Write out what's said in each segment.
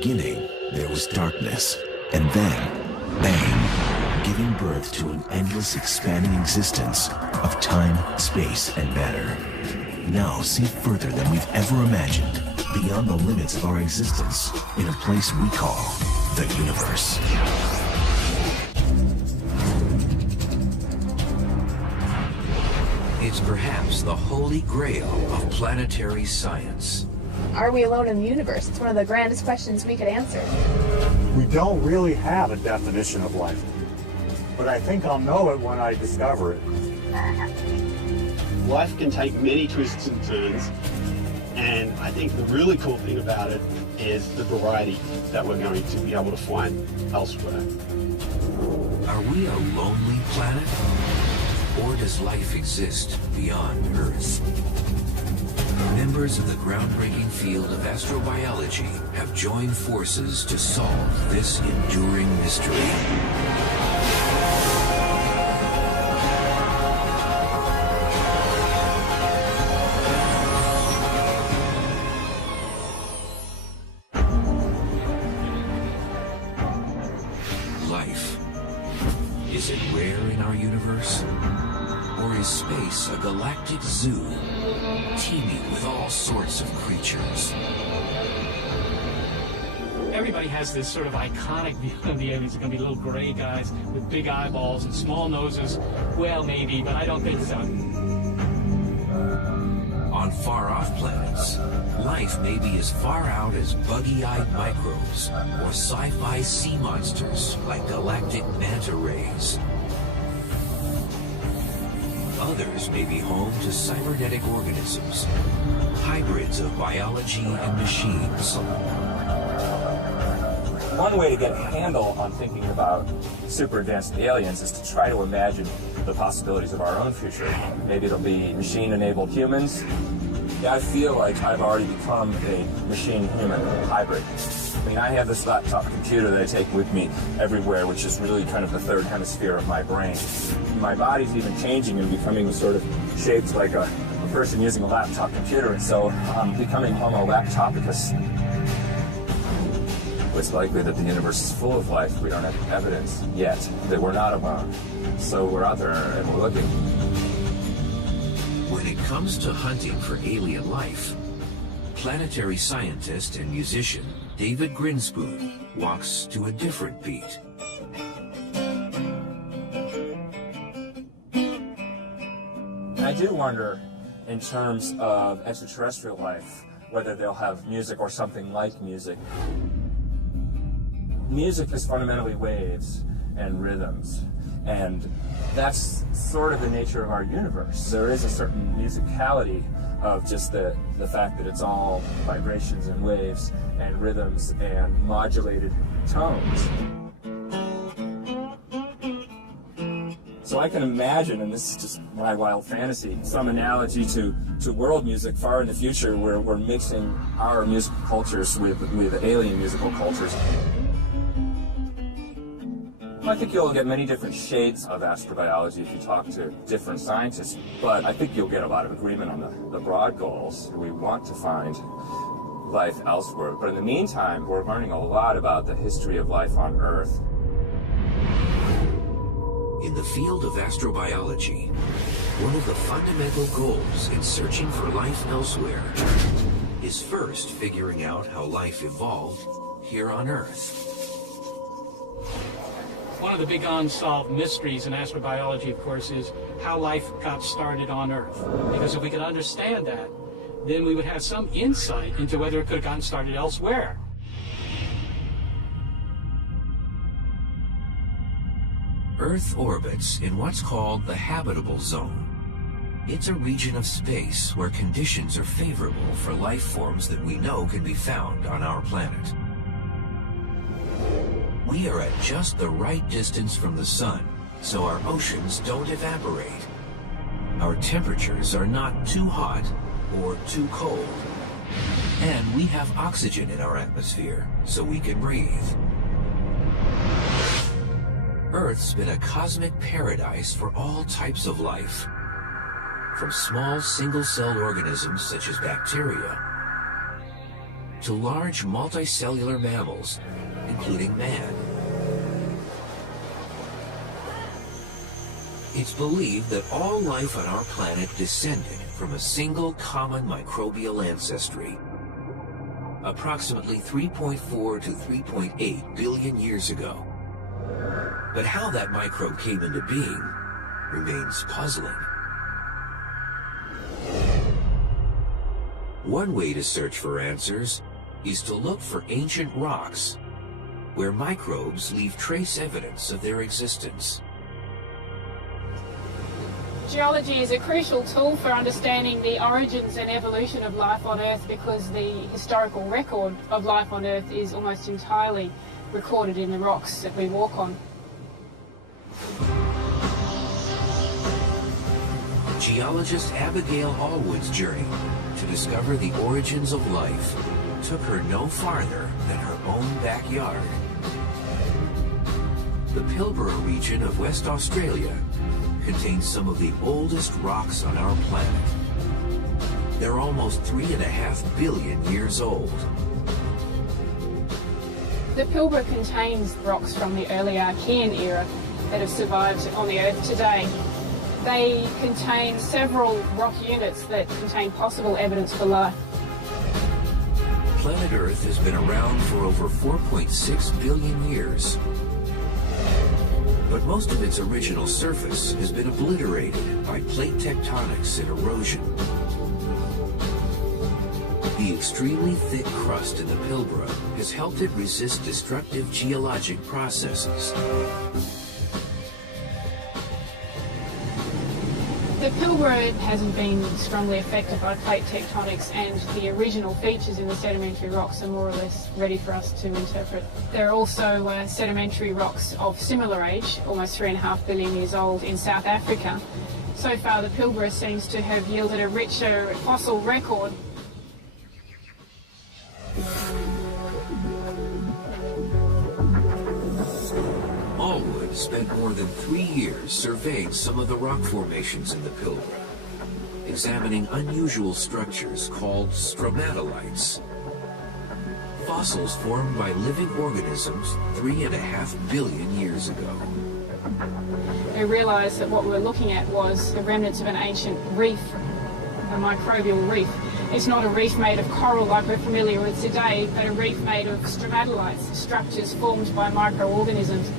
beginning, there was darkness, and then, bang, giving birth to an endless expanding existence of time, space, and matter. Now see further than we've ever imagined, beyond the limits of our existence, in a place we call the universe. It's perhaps the holy grail of planetary science. Are we alone in the universe? It's one of the grandest questions we could answer. We don't really have a definition of life, but I think I'll know it when I discover it. Life can take many twists and turns, and I think the really cool thing about it is the variety that we're going to be able to find elsewhere. Are we a lonely planet? Or does life exist beyond Earth? Members of the groundbreaking field of astrobiology have joined forces to solve this enduring mystery. Life. Is it rare in our universe? Or is space a galactic zoo, teeming with all sorts of creatures? Everybody has this sort of iconic view of the aliens. They're going to be little gray guys with big eyeballs and small noses. Well, maybe, but I don't think so. On far-off planets, life may be as far out as buggy-eyed microbes or sci-fi sea monsters like galactic manta rays. Others may be home to cybernetic organisms, hybrids of biology and machines. One way to get a handle on thinking about super advanced aliens is to try to imagine the possibilities of our own future. Maybe it'll be machine-enabled humans. Yeah, I feel like I've already become a machine-human hybrid. I mean, I have this laptop computer that I take with me everywhere, which is really kind of the third hemisphere of my brain. My body's even changing and becoming sort of shaped like a person using a laptop computer, and so I'm becoming Homo laptopicus. It's likely that the universe is full of life. We don't have evidence yet that we're not alone. So we're out there and we're looking. When it comes to hunting for alien life, planetary scientist and musician David Grinspoon walks to a different beat. I do wonder, in terms of extraterrestrial life, whether they'll have music or something like music. Music is fundamentally waves and rhythms, and that's sort of the nature of our universe. There is a certain musicality of just the fact that it's all vibrations and waves and rhythms and modulated tones. So I can imagine, and this is just my wild fantasy, some analogy to world music far in the future where we're mixing our musical cultures with alien musical cultures. I think you'll get many different shades of astrobiology if you talk to different scientists, but I think you'll get a lot of agreement on the broad goals. We want to find life elsewhere, but in the meantime, we're learning a lot about the history of life on Earth. In the field of astrobiology, one of the fundamental goals in searching for life elsewhere is first figuring out how life evolved here on Earth. One of the big unsolved mysteries in astrobiology, of course, is how life got started on Earth. Because if we could understand that, then we would have some insight into whether it could have gotten started elsewhere. Earth orbits in what's called the habitable zone. It's a region of space where conditions are favorable for life forms that we know can be found on our planet. We are at just the right distance from the sun, so our oceans don't evaporate. Our temperatures are not too hot or too cold. And we have oxygen in our atmosphere, so we can breathe. Earth's been a cosmic paradise for all types of life, from small single-celled organisms such as bacteria to large multicellular mammals, including man. It's believed that all life on our planet descended from a single common microbial ancestry, approximately 3.4 to 3.8 billion years ago. But how that microbe came into being remains puzzling. One way to search for answers is to look for ancient rocks, where microbes leave trace evidence of their existence. Geology is a crucial tool for understanding the origins and evolution of life on Earth, because the historical record of life on Earth is almost entirely recorded in the rocks that we walk on. Geologist Abigail Allwood's journey to discover the origins of life took her no farther than her own backyard. The Pilbara region of West Australia contains some of the oldest rocks on our planet. They're almost 3.5 billion years old. The Pilbara contains rocks from the early Archean era that have survived on the Earth today. They contain several rock units that contain possible evidence for life. Planet Earth has been around for over 4.6 billion years. But most of its original surface has been obliterated by plate tectonics and erosion. The extremely thick crust in the Pilbara has helped it resist destructive geologic processes. The Pilbara hasn't been strongly affected by plate tectonics, and the original features in the sedimentary rocks are more or less ready for us to interpret. There are also sedimentary rocks of similar age, almost 3.5 billion years old, in South Africa. So far, the Pilbara seems to have yielded a richer fossil record. Allwood spent more than 3 years surveying some of the rock formations in the Pilbara, examining unusual structures called stromatolites, fossils formed by living organisms 3.5 billion years ago. We realised that what we were looking at was the remnants of an ancient reef, a microbial reef. It's not a reef made of coral like we're familiar with today, but a reef made of stromatolites, structures formed by microorganisms.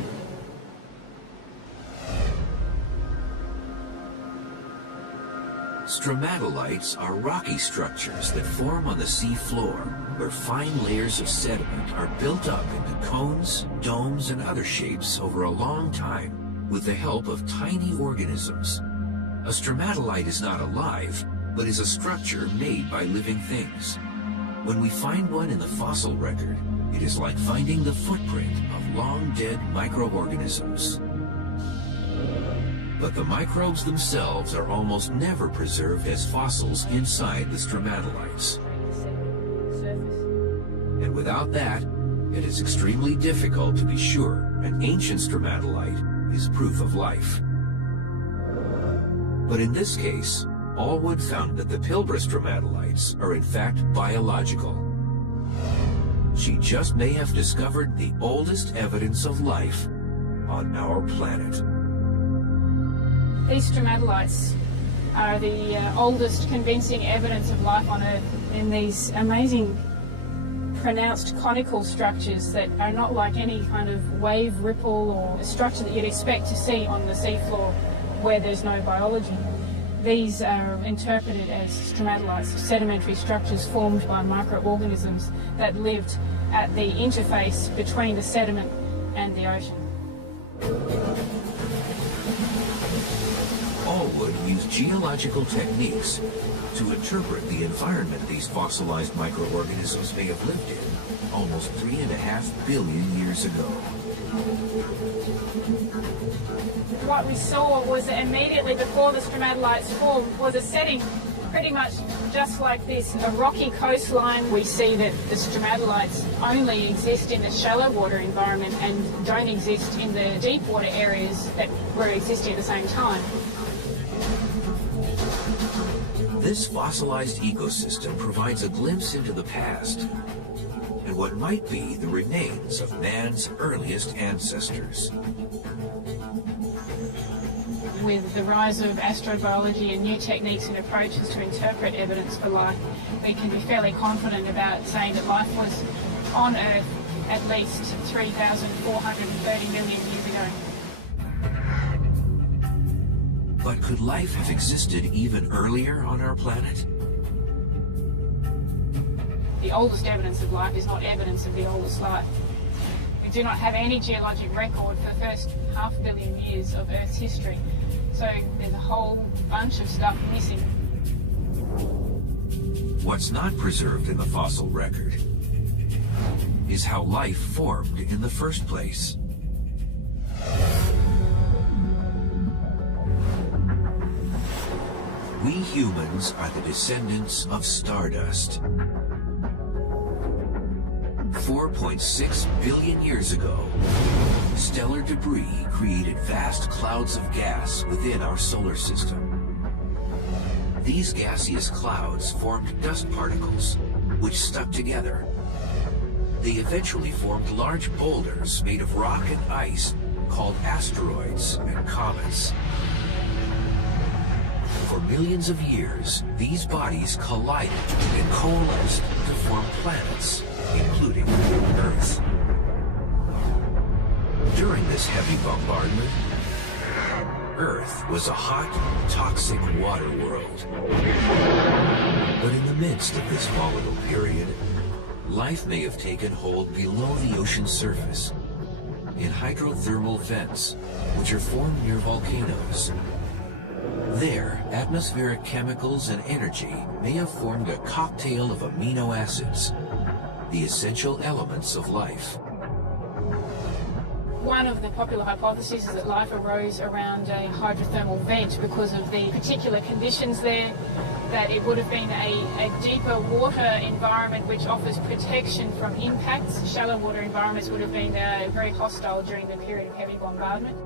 Stromatolites are rocky structures that form on the sea floor, where fine layers of sediment are built up into cones, domes, and other shapes over a long time with the help of tiny organisms. A stromatolite is not alive, but is a structure made by living things. When we find one in the fossil record, it is like finding the footprint of long-dead microorganisms. But the microbes themselves are almost never preserved as fossils inside the stromatolites. And without that, it is extremely difficult to be sure an ancient stromatolite is proof of life. But in this case, Allwood found that the Pilbara stromatolites are in fact biological. She just may have discovered the oldest evidence of life on our planet. These stromatolites are the oldest convincing evidence of life on Earth, in these amazing pronounced conical structures that are not like any kind of wave ripple or a structure that you'd expect to see on the seafloor where there's no biology. These are interpreted as stromatolites, sedimentary structures formed by microorganisms that lived at the interface between the sediment and the ocean. Allwood used geological techniques to interpret the environment these fossilized microorganisms may have lived in almost 3.5 billion years ago. What we saw was that immediately before the stromatolites formed was a setting pretty much just like this, a rocky coastline. We see that the stromatolites only exist in the shallow water environment and don't exist in the deep water areas that were existing at the same time. This fossilized ecosystem provides a glimpse into the past, and what might be the remains of man's earliest ancestors. With the rise of astrobiology and new techniques and approaches to interpret evidence for life, we can be fairly confident about saying that life was on Earth at least 3,430 million years ago. But could life have existed even earlier on our planet? The oldest evidence of life is not evidence of the oldest life. We do not have any geologic record for the first 500 million years of Earth's history. So there's a whole bunch of stuff missing. What's not preserved in the fossil record is how life formed in the first place. We humans are the descendants of stardust. 4.6 billion years ago, stellar debris created vast clouds of gas within our solar system. These gaseous clouds formed dust particles, which stuck together. They eventually formed large boulders made of rock and ice called asteroids and comets. For millions of years, these bodies collided and coalesced to form planets, including Earth. During this heavy bombardment, Earth was a hot, toxic water world. But in the midst of this volatile period, life may have taken hold below the ocean's surface, in hydrothermal vents, which are formed near volcanoes. There, atmospheric chemicals and energy may have formed a cocktail of amino acids, the essential elements of life. One of the popular hypotheses is that life arose around a hydrothermal vent because of the particular conditions there, that it would have been a deeper water environment which offers protection from impacts. Shallow water environments would have been very hostile during the period of heavy bombardment.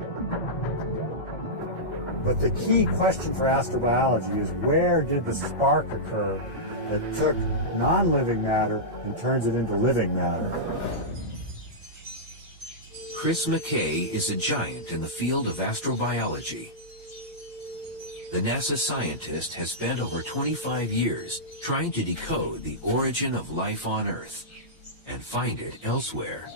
But the key question for astrobiology is, where did the spark occur that took non-living matter and turns it into living matter? Chris McKay is a giant in the field of astrobiology. The NASA scientist has spent over 25 years trying to decode the origin of life on Earth and find it elsewhere.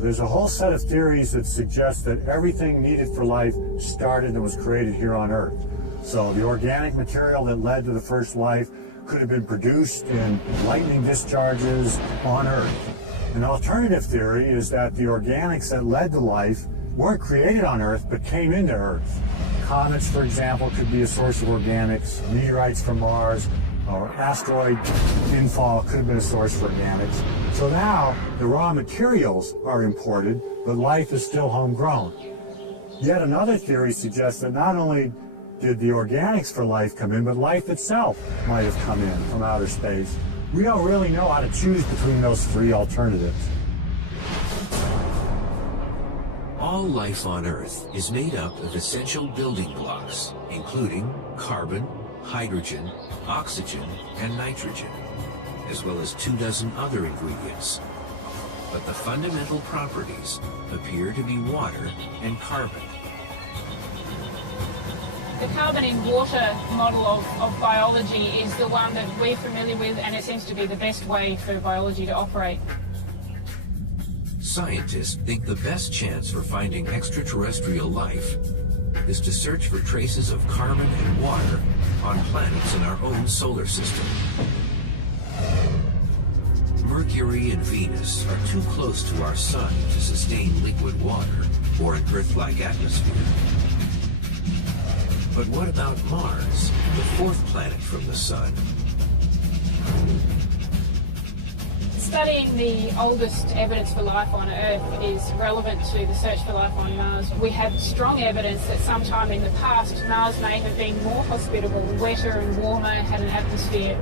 There's a whole set of theories that suggest that everything needed for life started and was created here on Earth. So the organic material that led to the first life could have been produced in lightning discharges on Earth. An alternative theory is that the organics that led to life weren't created on Earth, but came into Earth. Comets, for example, could be a source of organics, meteorites from Mars, or asteroid infall could have been a source for organics. So now the raw materials are imported, but life is still homegrown. Yet another theory suggests that not only did the organics for life come in, but life itself might have come in from outer space. We don't really know how to choose between those three alternatives. All life on Earth is made up of essential building blocks, including carbon, hydrogen, oxygen, and nitrogen, as well as 24 other ingredients. But the fundamental properties appear to be water and carbon. The carbon in water model of biology is the one that we're familiar with, and it seems to be the best way for biology to operate. Scientists think the best chance for finding extraterrestrial life is to search for traces of carbon and water on planets in our own solar system. Mercury and Venus are too close to our Sun to sustain liquid water or an Earth-like atmosphere. But what about Mars, the fourth planet from the Sun? Studying the oldest evidence for life on Earth is relevant to the search for life on Mars. We have strong evidence that sometime in the past, Mars may have been more hospitable, wetter and warmer, had an atmosphere.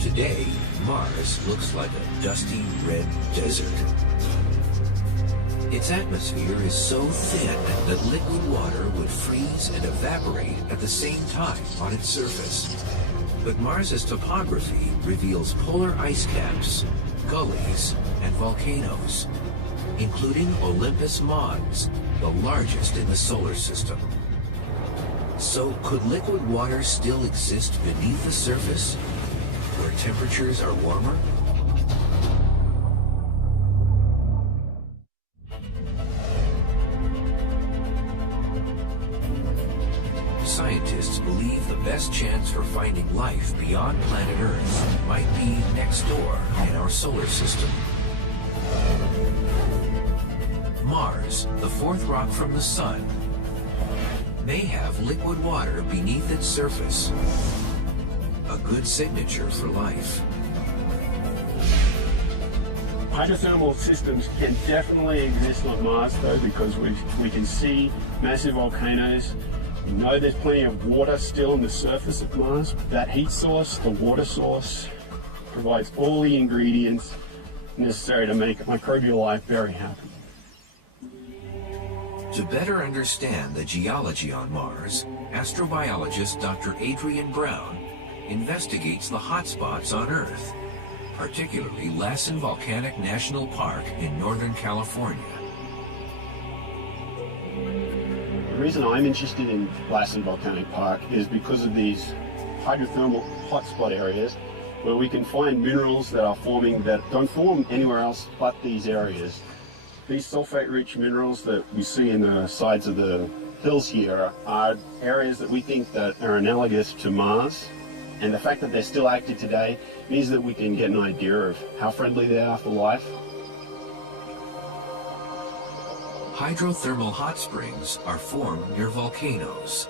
Today, Mars looks like a dusty red desert. Its atmosphere is so thin that liquid water would freeze and evaporate at the same time on its surface. But Mars's topography reveals polar ice caps, gullies, and volcanoes, including Olympus Mons, the largest in the solar system. So could liquid water still exist beneath the surface, where temperatures are warmer? Scientists believe the best chance for finding life beyond planet Earth might be next door in our solar system. Mars, the fourth rock from the Sun, may have liquid water beneath its surface. A good signature for life. Hydrothermal systems can definitely exist on Mars though, because we can see massive volcanoes. We know there's plenty of water still on the surface of Mars. That heat source, the water source, provides all the ingredients necessary to make microbial life very happy. To better understand the geology on Mars, astrobiologist Dr. Adrian Brown investigates the hotspots on Earth, particularly Lassen Volcanic National Park in Northern California. The reason I'm interested in Lassen Volcanic Park is because of these hydrothermal hotspot areas where we can find minerals that are forming that don't form anywhere else but these areas. These sulfate-rich minerals that we see in the sides of the hills here are areas that we think that are analogous to Mars, and the fact that they're still active today means that we can get an idea of how friendly they are for life. Hydrothermal hot springs are formed near volcanoes.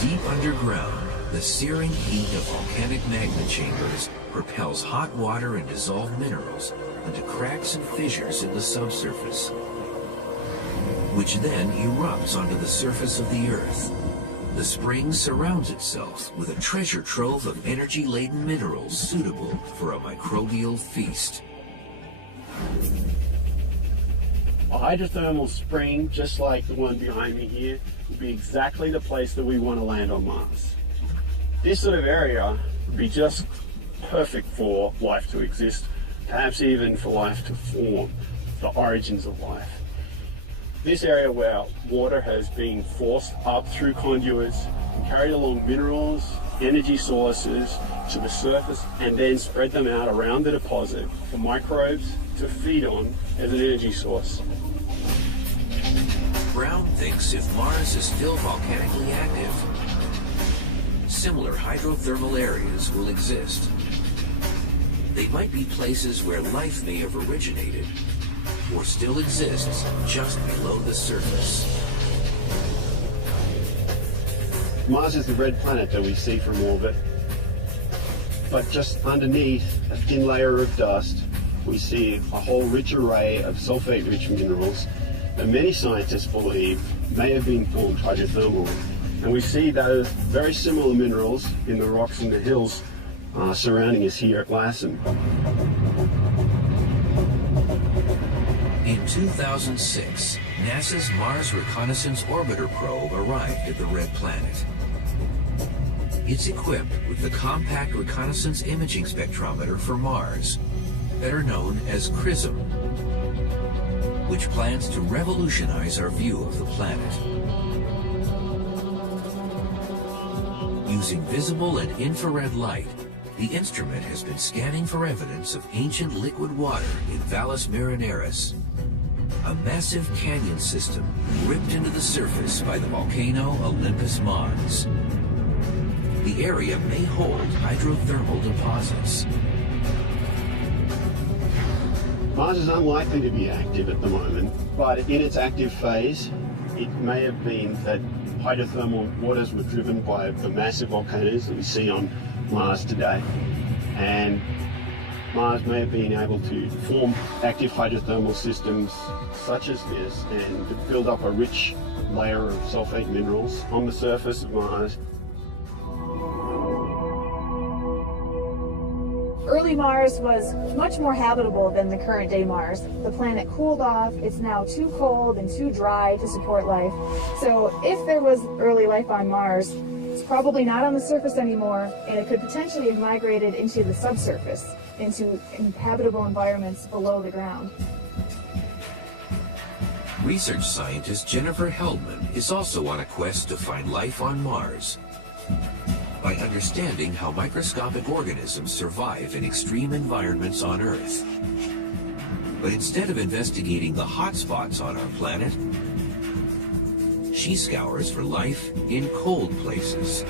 Deep underground, the searing heat of volcanic magma chambers propels hot water and dissolved minerals into cracks and fissures in the subsurface, which then erupts onto the surface of the Earth. The spring surrounds itself with a treasure trove of energy-laden minerals suitable for a microbial feast. A hydrothermal spring, just like the one behind me here, would be exactly the place that we want to land on Mars. This sort of area would be just perfect for life to exist, perhaps even for life to form, the origins of life. This area where water has been forced up through conduits and carried along minerals, energy sources to the surface, and then spread them out around the deposit for microbes to feed on as an energy source. Brown thinks if Mars is still volcanically active, similar hydrothermal areas will exist. They might be places where life may have originated or still exists just below the surface. Mars is the red planet that we see from orbit, but just underneath a thin layer of dust, we see a whole rich array of sulfate-rich minerals that many scientists believe may have been formed hydrothermally. And we see those very similar minerals in the rocks and the hills surrounding us here at Lassen. In 2006, NASA's Mars Reconnaissance Orbiter probe arrived at the red planet. It's equipped with the Compact Reconnaissance Imaging Spectrometer for Mars, better known as CRISM, which plans to revolutionize our view of the planet. Using visible and infrared light, the instrument has been scanning for evidence of ancient liquid water in Valles Marineris, a massive canyon system ripped into the surface by the volcano Olympus Mons. The area may hold hydrothermal deposits. Mars is unlikely to be active at the moment, but in its active phase, it may have been that hydrothermal waters were driven by the massive volcanoes that we see on Mars today, and Mars may have been able to form active hydrothermal systems such as this and to build up a rich layer of sulfate minerals on the surface of Mars. Early Mars was much more habitable than the current day Mars. The planet cooled off. It's now too cold and too dry to support life. So if there was early life on Mars, It's probably not on the surface anymore, and it could potentially have migrated into the subsurface, into habitable environments below the ground. Research scientist Jennifer Heldman is also on a quest to find life on Mars. By understanding how microscopic organisms survive in extreme environments on Earth. But instead of investigating the hotspots on our planet, she scours for life in cold places.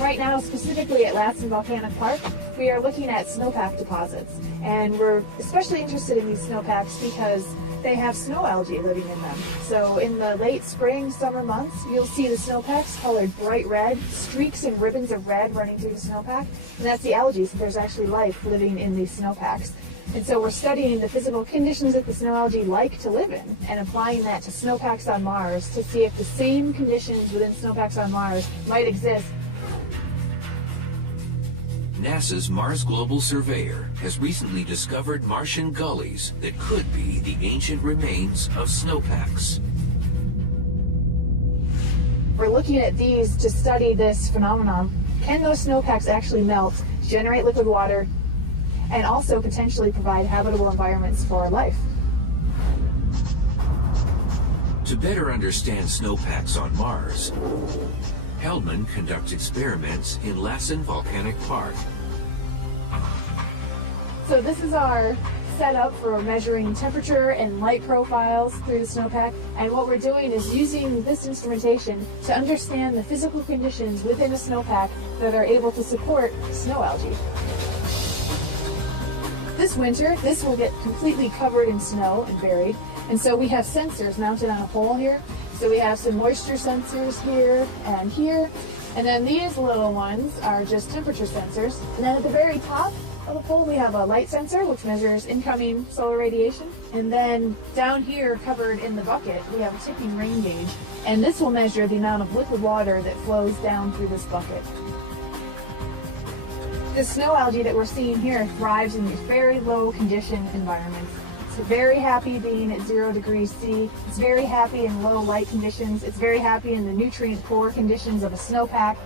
Right now, specifically at Lassen Volcanic Park, we are looking at snowpack deposits. And we're especially interested in these snowpacks because they have snow algae living in them. So in the late spring, summer months, you'll see the snowpacks colored bright red, streaks and ribbons of red running through the snowpack. And that's the algae, so there's actually life living in these snowpacks. And so we're studying the physical conditions that the snow algae like to live in and applying that to snowpacks on Mars to see if the same conditions within snowpacks on Mars might exist. NASA's Mars Global Surveyor has recently discovered Martian gullies that could be the ancient remains of snowpacks. We're looking at these to study this phenomenon. Can those snowpacks actually melt, generate liquid water, and also potentially provide habitable environments for life? To better understand snowpacks on Mars, Heldman conducts experiments in Lassen Volcanic Park. So this is our setup for measuring temperature and light profiles through the snowpack. And what we're doing is using this instrumentation to understand the physical conditions within a snowpack that are able to support snow algae. This winter, this will get completely covered in snow and buried. And so we have sensors mounted on a pole here. So we have some moisture sensors here and here. And then these little ones are just temperature sensors. And then at the very top of the pole, we have a light sensor, which measures incoming solar radiation. And then down here, covered in the bucket, we have a tipping rain gauge. And this will measure the amount of liquid water that flows down through this bucket. The snow algae that we're seeing here thrives in these very low condition environments. It's very happy being at 0 degrees C. It's very happy in low light conditions. It's very happy in the nutrient poor conditions of a snowpack.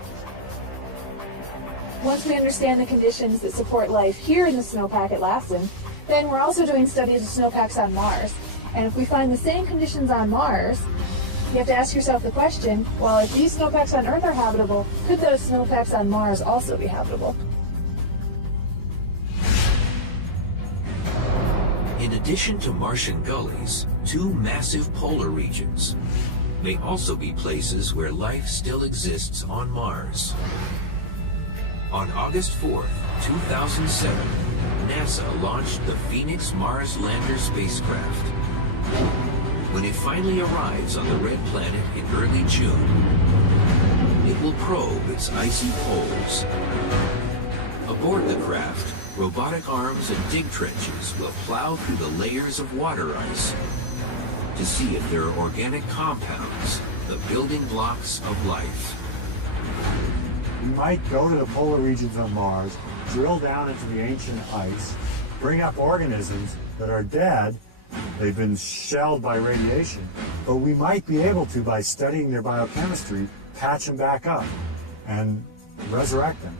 Once we understand the conditions that support life here in the snowpack at Lassen, then we're also doing studies of snowpacks on Mars. And if we find the same conditions on Mars, you have to ask yourself the question, well, if these snowpacks on Earth are habitable, could those snowpacks on Mars also be habitable? In addition to Martian gullies, two massive polar regions may also be places where life still exists on Mars. On August 4th, 2007, NASA launched the Phoenix Mars Lander spacecraft. When it finally arrives on the red planet in early June, it will probe its icy poles. Aboard the craft, robotic arms and dig trenches will plow through the layers of water ice to see if there are organic compounds, the building blocks of life. We might go to the polar regions of Mars, drill down into the ancient ice, bring up organisms that are dead. They've been shelled by radiation, but we might be able to, by studying their biochemistry, patch them back up and resurrect them.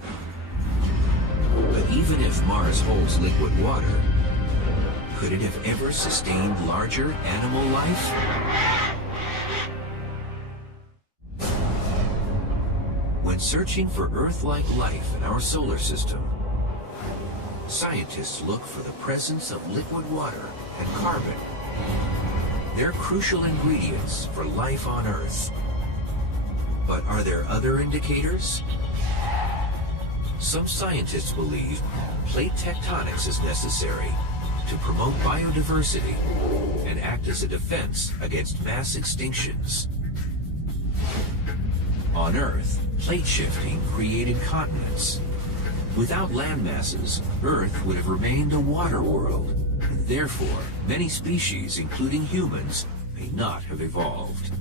But even if Mars holds liquid water, could it have ever sustained larger animal life? When searching for Earth-like life in our solar system, scientists look for the presence of liquid water and carbon. They're crucial ingredients for life on Earth. But are there other indicators? Some scientists believe plate tectonics is necessary to promote biodiversity and act as a defense against mass extinctions. On Earth, plate shifting created continents. Without land masses, Earth would have remained a water world. Therefore, many species, including humans, may not have evolved.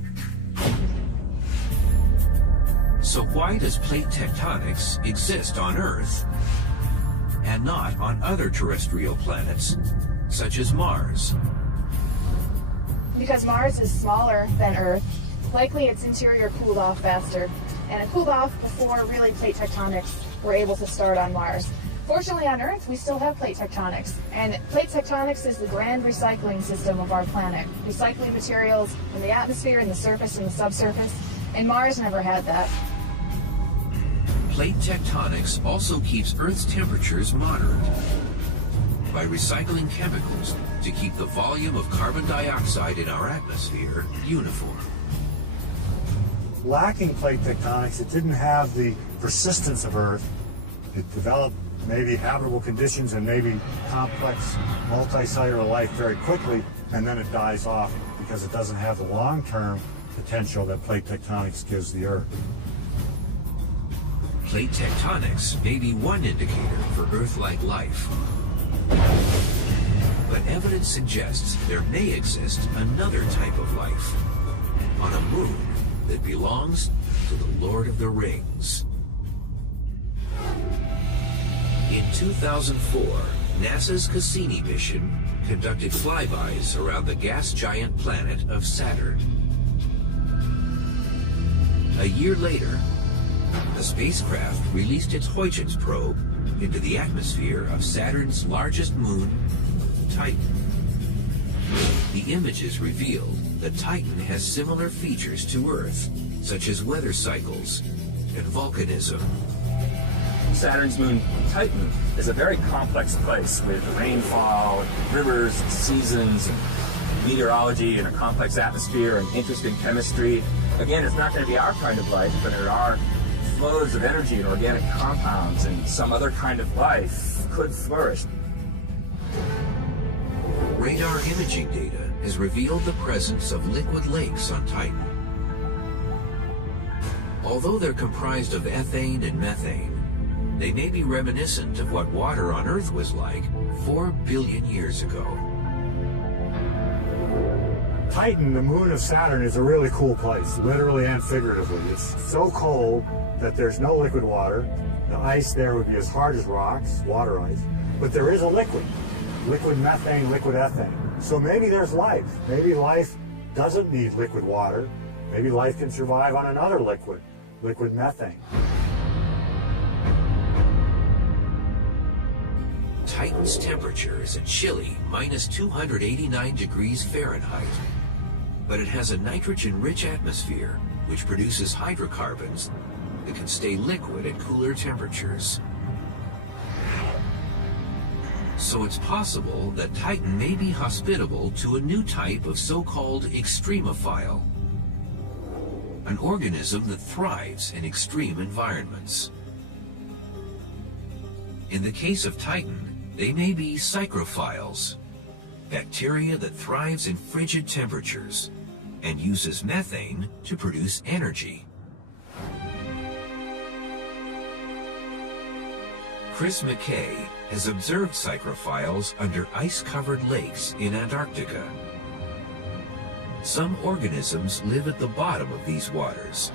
So why does plate tectonics exist on Earth and not on other terrestrial planets, such as Mars? Because Mars is smaller than Earth, Likely its interior cooled off faster, and it cooled off before really plate tectonics were able to start on Mars. Fortunately on Earth, we still have plate tectonics, and plate tectonics is the grand recycling system of our planet, recycling materials in the atmosphere, in the surface, and the subsurface, and Mars never had that. Plate tectonics also keeps Earth's temperatures moderate by recycling chemicals to keep the volume of carbon dioxide in our atmosphere uniform. Lacking plate tectonics, it didn't have the persistence of Earth. It developed maybe habitable conditions and maybe complex multicellular life very quickly, and then it dies off because it doesn't have the long-term potential that plate tectonics gives the Earth. Plate tectonics may be one indicator for Earth-like life, but evidence suggests there may exist another type of life on a moon that belongs to the Lord of the Rings. In 2004, NASA's Cassini mission conducted flybys around the gas giant planet of Saturn. A year later, the spacecraft released its Huygens probe into the atmosphere of Saturn's largest moon, Titan. The images revealed that Titan has similar features to Earth, such as weather cycles and volcanism. Saturn's moon, Titan, is a very complex place with rainfall, rivers, seasons, meteorology, and a complex atmosphere and interesting chemistry. Again, it's not going to be our kind of life, but there are flows of energy and organic compounds, and some other kind of life could flourish. Radar imaging data has revealed the presence of liquid lakes on Titan. Although they're comprised of ethane and methane, they may be reminiscent of what water on Earth was like 4 billion years ago. Titan, the moon of Saturn, is a really cool place, literally and figuratively. It's so cold that there's no liquid water. The ice there would be as hard as rocks, water ice, but there is a liquid methane, liquid ethane. So maybe there's life. Maybe life doesn't need liquid water. Maybe life can survive on another liquid methane. Titan's temperature is a chilly -289 degrees Fahrenheit, but it has a nitrogen-rich atmosphere which produces hydrocarbons that can stay liquid at cooler temperatures. So it's possible that Titan may be hospitable to a new type of so-called extremophile, an organism that thrives in extreme environments. In the case of Titan, they may be psychrophiles, bacteria that thrives in frigid temperatures and uses methane to produce energy. Chris McKay has observed psychrophiles under ice-covered lakes in Antarctica. Some organisms live at the bottom of these waters,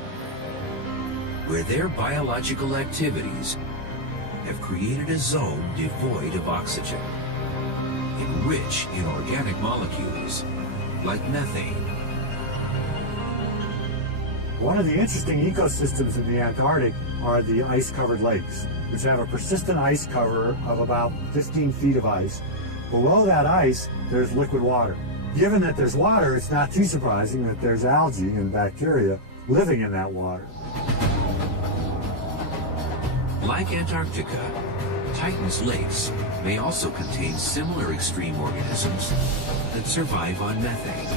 where their biological activities have created a zone devoid of oxygen and rich in organic molecules like methane. One of the interesting ecosystems in the Antarctic are the ice-covered lakes, which have a persistent ice cover of about 15 feet of ice. Below that ice, there's liquid water. Given that there's water, it's not too surprising that there's algae and bacteria living in that water. Like Antarctica, Titan's lakes may also contain similar extreme organisms that survive on methane.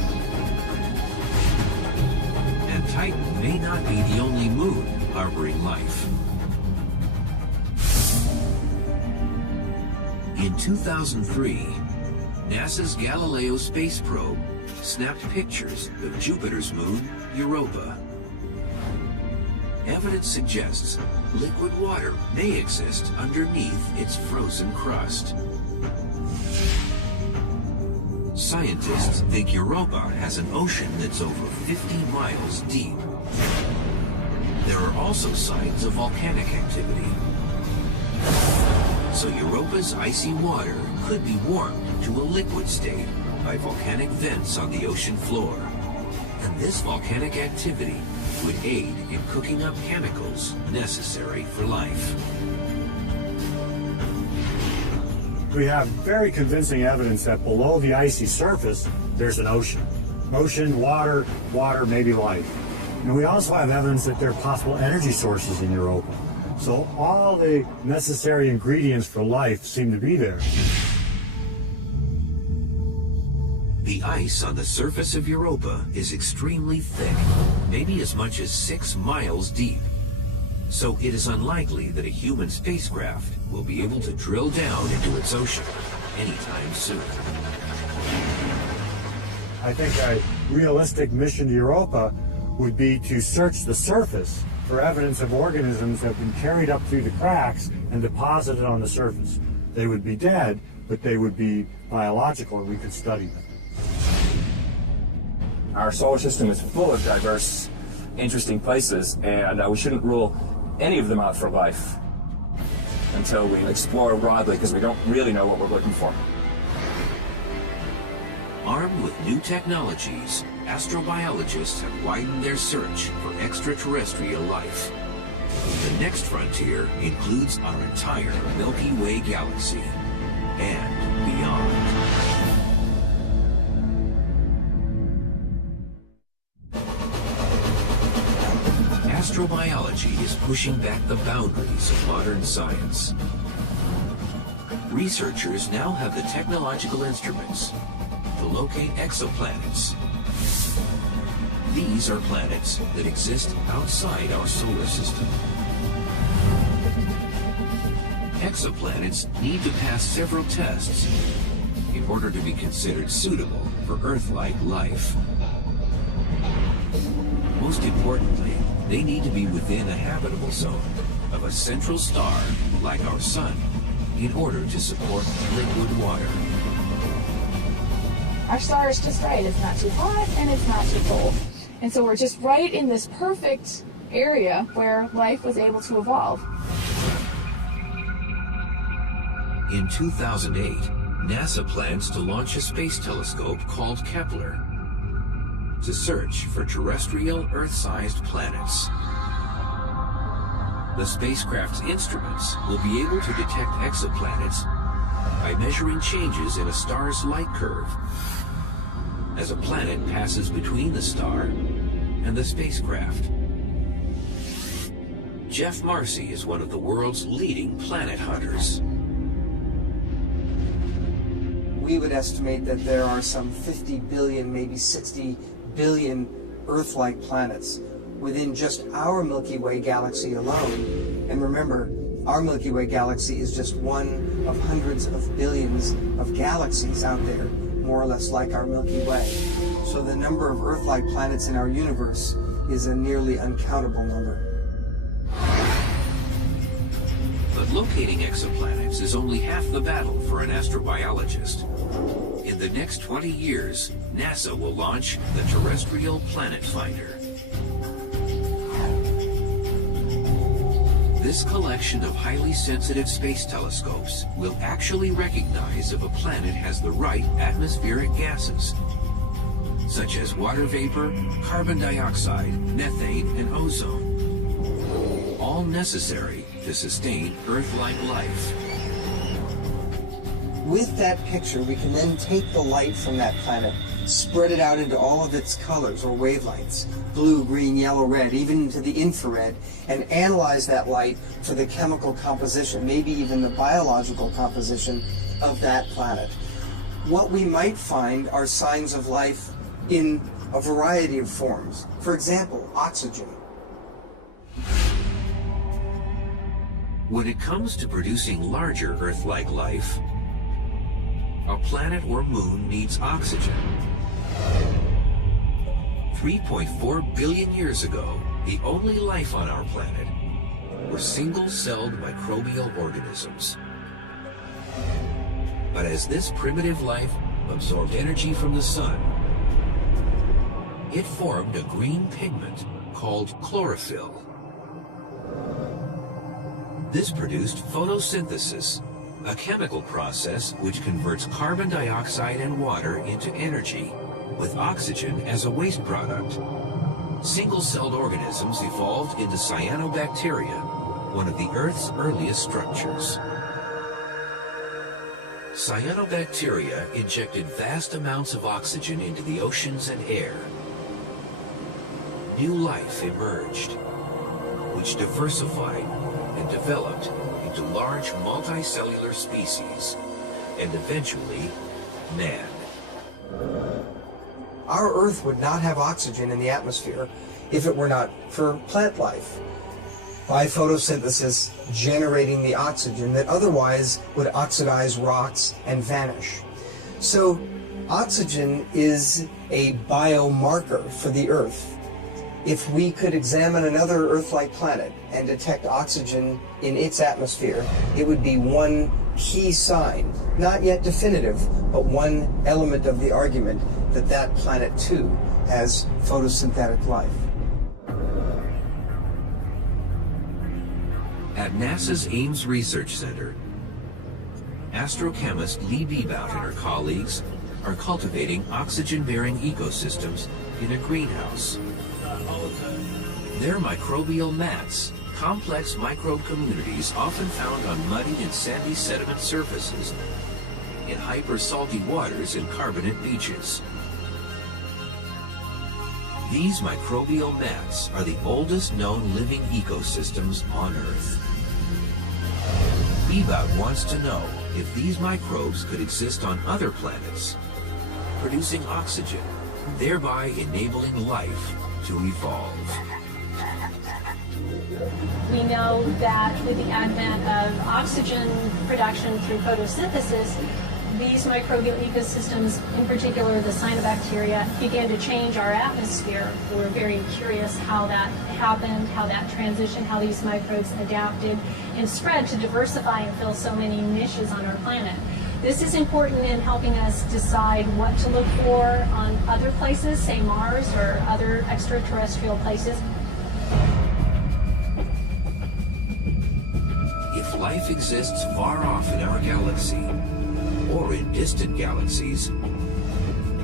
And Titan may not be the only moon harboring life. In 2003, NASA's Galileo space probe snapped pictures of Jupiter's moon, Europa. Evidence suggests liquid water may exist underneath its frozen crust. Scientists think Europa has an ocean that's over 50 miles deep. There are also signs of volcanic activity. So Europa's icy water could be warmed to a liquid state by volcanic vents on the ocean floor. And this volcanic activity would aid in cooking up chemicals necessary for life. We have very convincing evidence that below the icy surface, there's an ocean. Ocean, water, maybe life. And we also have evidence that there are possible energy sources in Europa. So all the necessary ingredients for life seem to be there. The ice on the surface of Europa is extremely thick, maybe as much as 6 miles deep. So it is unlikely that a human spacecraft will be able to drill down into its ocean anytime soon. I think a realistic mission to Europa would be to search the surface for evidence of organisms that have been carried up through the cracks and deposited on the surface. They would be dead, but they would be biological and we could study them. Our solar system is full of diverse, interesting places, and we shouldn't rule any of them out for life until we explore broadly, because we don't really know what we're looking for. Armed with new technologies, astrobiologists have widened their search for extraterrestrial life. The next frontier includes our entire Milky Way galaxy and beyond. Astrobiology is pushing back the boundaries of modern science. Researchers now have the technological instruments to locate exoplanets. These are planets that exist outside our solar system. Exoplanets need to pass several tests in order to be considered suitable for Earth-like life. Most importantly, they need to be within a habitable zone of a central star like our Sun in order to support liquid water. Our star is just right. It's not too hot and it's not too cold. And so we're just right in this perfect area where life was able to evolve. In 2008, NASA plans to launch a space telescope called Kepler to search for terrestrial Earth-sized planets. The spacecraft's instruments will be able to detect exoplanets by measuring changes in a star's light curve as a planet passes between the star and the spacecraft. Jeff Marcy is one of the world's leading planet hunters. We would estimate that there are some 50 billion, maybe 60 billion Earth-like planets within just our Milky Way galaxy alone. And remember, our Milky Way galaxy is just one of hundreds of billions of galaxies out there, more or less like our Milky Way. So the number of Earth-like planets in our universe is a nearly uncountable number. But locating exoplanets is only half the battle for an astrobiologist. In the next 20 years, NASA will launch the Terrestrial Planet Finder. This collection of highly sensitive space telescopes will actually recognize if a planet has the right atmospheric gases, such as water vapor, carbon dioxide, methane, and ozone, all necessary to sustain Earth-like life. With that picture, we can then take the light from that planet, spread it out into all of its colors or wavelengths, blue, green, yellow, red, even into the infrared, and analyze that light for the chemical composition, maybe even the biological composition of that planet. What we might find are signs of life in a variety of forms. For example, oxygen. When it comes to producing larger Earth-like life, a planet or moon needs oxygen. 3.4 billion years ago, the only life on our planet were single-celled microbial organisms. But as this primitive life absorbed energy from the sun, it formed a green pigment called chlorophyll. This produced photosynthesis, a chemical process which converts carbon dioxide and water into energy with oxygen as a waste product. Single-celled organisms evolved into cyanobacteria, one of the Earth's earliest structures. Cyanobacteria injected vast amounts of oxygen into the oceans and air. New life emerged, which diversified and developed into large multicellular species, and eventually, man. Our Earth would not have oxygen in the atmosphere if it were not for plant life. By photosynthesis, generating the oxygen that otherwise would oxidize rocks and vanish. So, oxygen is a biomarker for the Earth. If we could examine another Earth-like planet and detect oxygen in its atmosphere, it would be one key sign, not yet definitive, but one element of the argument that that planet too has photosynthetic life. At NASA's Ames Research Center, astrochemist Lee Bebout and her colleagues are cultivating oxygen-bearing ecosystems in a greenhouse. They're microbial mats, complex microbe communities often found on muddy and sandy sediment surfaces, in hyper-salty waters and carbonate beaches. These microbial mats are the oldest known living ecosystems on Earth. Bebout wants to know if these microbes could exist on other planets, producing oxygen, thereby enabling life to evolve. We know that with the advent of oxygen production through photosynthesis, these microbial ecosystems, in particular the cyanobacteria, began to change our atmosphere. We're very curious how that happened, how that transitioned, how these microbes adapted and spread to diversify and fill so many niches on our planet. This is important in helping us decide what to look for on other places, say Mars or other extraterrestrial places. If life exists far off in our galaxy, or in distant galaxies,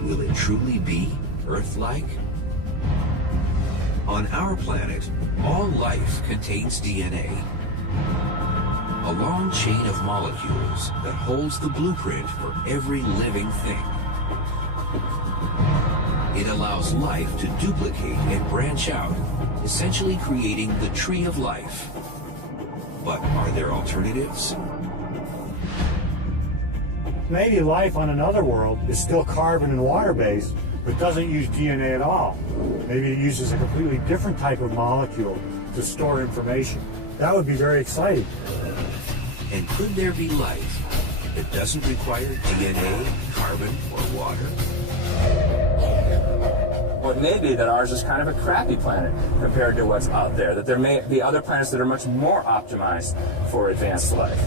will it truly be Earth-like? On our planet, all life contains DNA, a long chain of molecules that holds the blueprint for every living thing. It allows life to duplicate and branch out, essentially creating the tree of life. But are there alternatives? Maybe life on another world is still carbon and water-based, but doesn't use DNA at all. Maybe it uses a completely different type of molecule to store information. That would be very exciting. And could there be life that doesn't require DNA, carbon, or water? Well, it may be that ours is kind of a crappy planet compared to what's out there, that there may be other planets that are much more optimized for advanced life.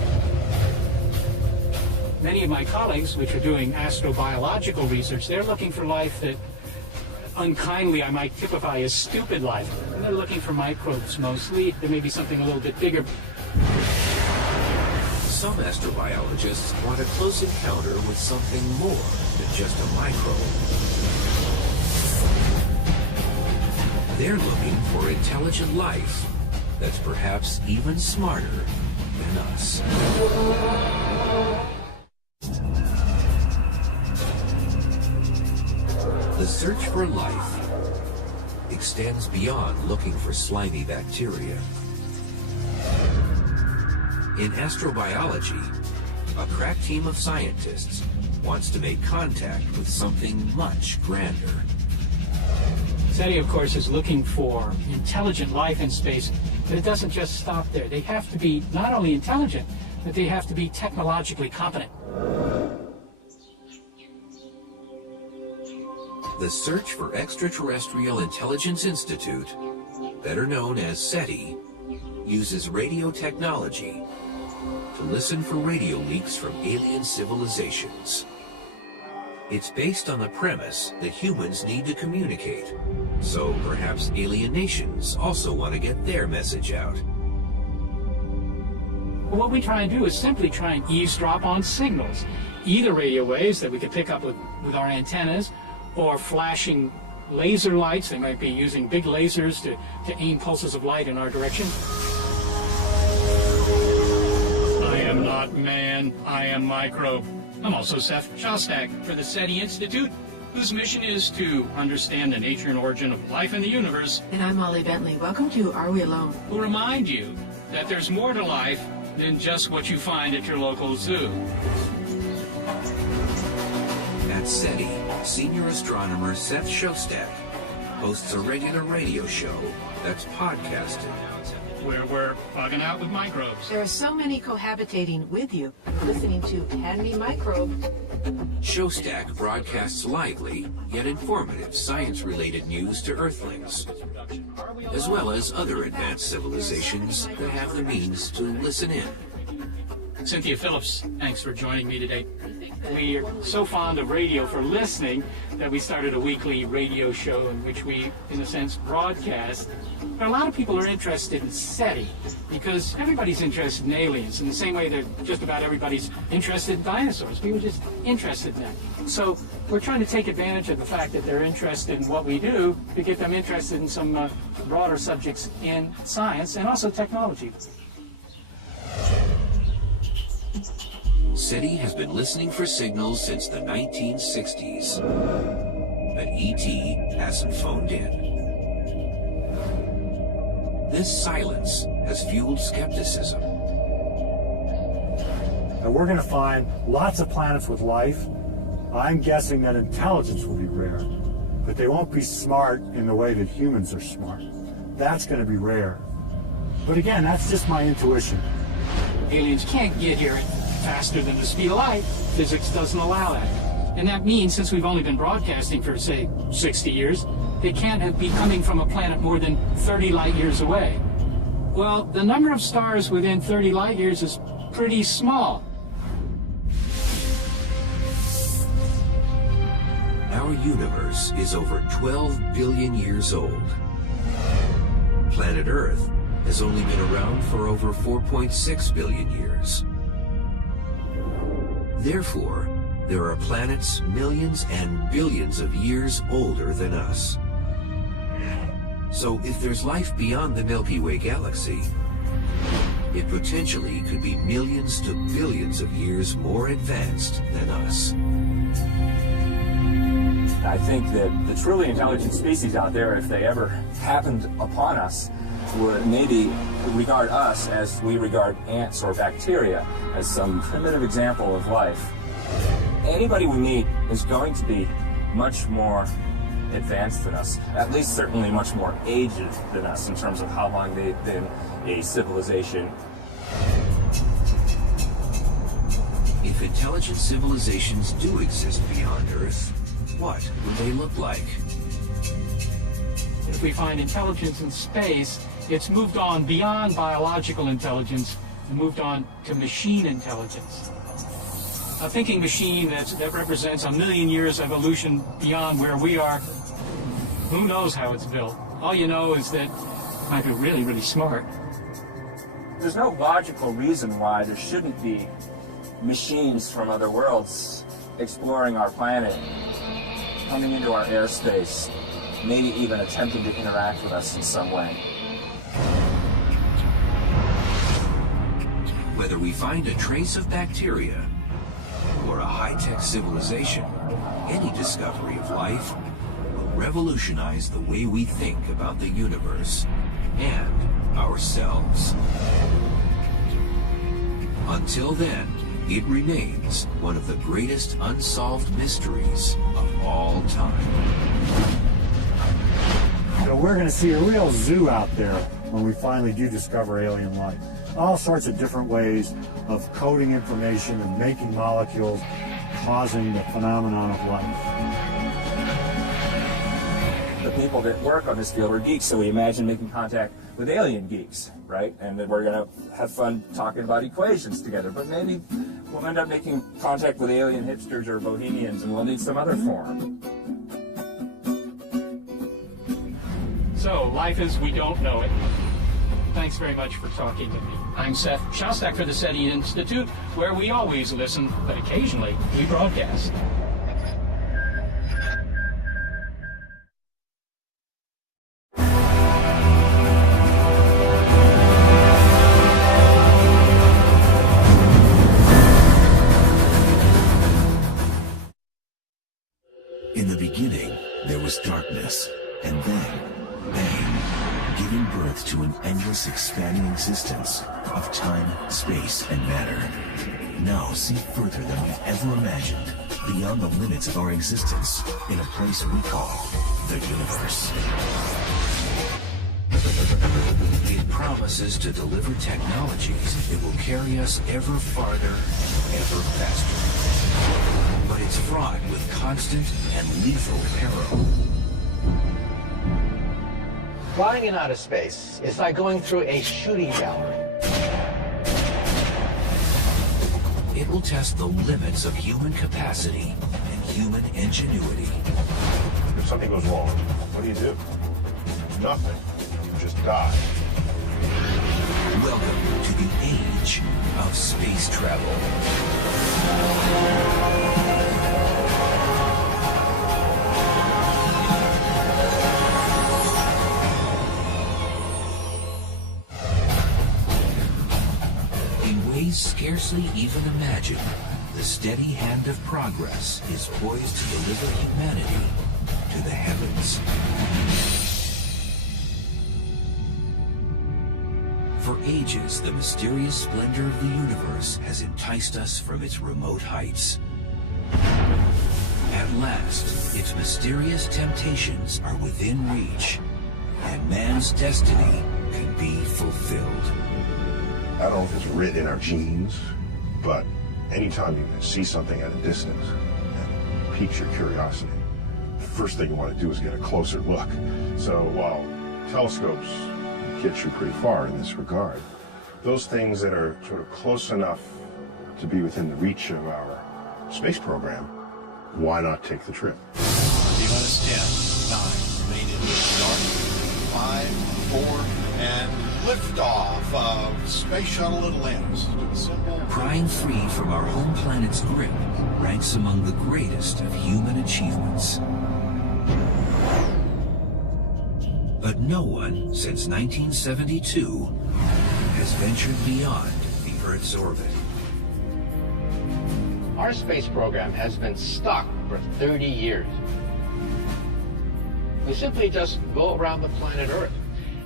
Many of my colleagues, which are doing astrobiological research, they're looking for life that unkindly I might typify as stupid life. And they're looking for microbes mostly. There may be something a little bit bigger. Some astrobiologists want a close encounter with something more than just a microbe. They're looking for intelligent life that's perhaps even smarter than us. The search for life extends beyond looking for slimy bacteria. In astrobiology, a crack team of scientists wants to make contact with something much grander. SETI, of course, is looking for intelligent life in space, but it doesn't just stop there. They have to be not only intelligent, but they have to be technologically competent. The Search for Extraterrestrial Intelligence Institute, better known as SETI, uses radio technology to listen for radio leaks from alien civilizations. It's based on the premise that humans need to communicate, so perhaps alien nations also want to get their message out. Well, what we try and do is simply try and eavesdrop on signals, either radio waves that we could pick up with our antennas, or flashing laser lights. They might be using big lasers to aim pulses of light in our direction. I am not man, I am microbe. I'm also Seth Shostak for the SETI Institute, whose mission is to understand the nature and origin of life in the universe. And I'm Molly Bentley. Welcome to Are We Alone? We'll remind you that there's more to life than just what you find at your local zoo. At SETI, senior astronomer Seth Shostak hosts a regular radio show that's podcasted, where we're bugging out with microbes. There are so many cohabitating with you, listening to Handy Microbe. Shostak broadcasts lively, yet informative science-related news to Earthlings, as well as other advanced civilizations that have the means to listen in. Cynthia Phillips, thanks for joining me today. We are so fond of radio for listening that we started a weekly radio show in which we, in a sense, broadcast. But a lot of people are interested in SETI because everybody's interested in aliens in the same way that just about everybody's interested in dinosaurs. People are just interested in them. So we're trying to take advantage of the fact that they're interested in what we do to get them interested in some broader subjects in science and also technology. SETI has been listening for signals since the 1960s, but ET hasn't phoned in. This silence has fueled skepticism. And we're going to find lots of planets with life. I'm guessing that intelligence will be rare, but they won't be smart in the way that humans are smart. That's going to be rare. But again, that's just my intuition. Aliens can't get here faster than the speed of light. Physics doesn't allow that. And that means, since we've only been broadcasting for, say, 60 years, they can't be coming from a planet more than 30 light years away. Well, the number of stars within 30 light years is pretty small. Our universe is over 12 billion years old. Planet Earth has only been around for over 4.6 billion years. Therefore, there are planets millions and billions of years older than us. So if there's life beyond the Milky Way galaxy, it potentially could be millions to billions of years more advanced than us. I think that the truly intelligent species out there, if they ever happened upon us, would maybe regard us as we regard ants or bacteria as some primitive example of life. Anybody we meet is going to be much more advanced than us, at least certainly much more aged than us in terms of how long they've been a civilization. If intelligent civilizations do exist beyond Earth, what would they look like? If we find intelligence in space, it's moved on beyond biological intelligence and moved on to machine intelligence. A thinking machine that represents a million years evolution beyond where we are. Who knows how it's built? All you know is that it might be really, really smart. There's no logical reason why there shouldn't be machines from other worlds exploring our planet, coming into our airspace, maybe even attempting to interact with us in some way. Whether we find a trace of bacteria or a high-tech civilization, any discovery of life will revolutionize the way we think about the universe and ourselves. Until then, it remains one of the greatest unsolved mysteries of all time. So we're going to see a real zoo out there when we finally do discover alien life. All sorts of different ways of coding information and making molecules, causing the phenomenon of life. The people that work on this field are geeks, so we imagine making contact with alien geeks, right? And then we're going to have fun talking about equations together, but maybe we'll end up making contact with alien hipsters or bohemians, and we'll need some other form. So, life as we don't know it. Thanks very much for talking to me. I'm Seth Shostak for the SETI Institute, where we always listen, but occasionally we broadcast. In the beginning, there was darkness, and then, bang, giving birth to an endless expanding existence of time, space, and matter. Now see further than we've ever imagined, beyond the limits of our existence, in a place we call the universe. It promises to deliver technologies that will carry us ever farther, ever faster. But it's fraught with constant and lethal peril. Flying in outer space is like going through a shooting gallery. It will test the limits of human capacity and human ingenuity. If something goes wrong, what do? Nothing. You just die. Welcome to the age of space travel. In ways scarcely even imagined, the steady hand of progress is poised to deliver humanity to the heavens. For ages, the mysterious splendor of the universe has enticed us from its remote heights. At last, its mysterious temptations are within reach, and man's destiny can be fulfilled. I don't know if it's written in our genes, but anytime you see something at a distance and piques your curiosity, the first thing you want to do is get a closer look. So while telescopes get you pretty far in this regard, those things that are sort of close enough to be within the reach of our space program, why not take the trip? T-minus 10, 9, remain in the start, 5, 4, and liftoff of Space Shuttle Atlantis. Prying free from our home planet's grip ranks among the greatest of human achievements. But no one since 1972 has ventured beyond the Earth's orbit. Our space program has been stuck for 30 years. We simply just go around the planet Earth.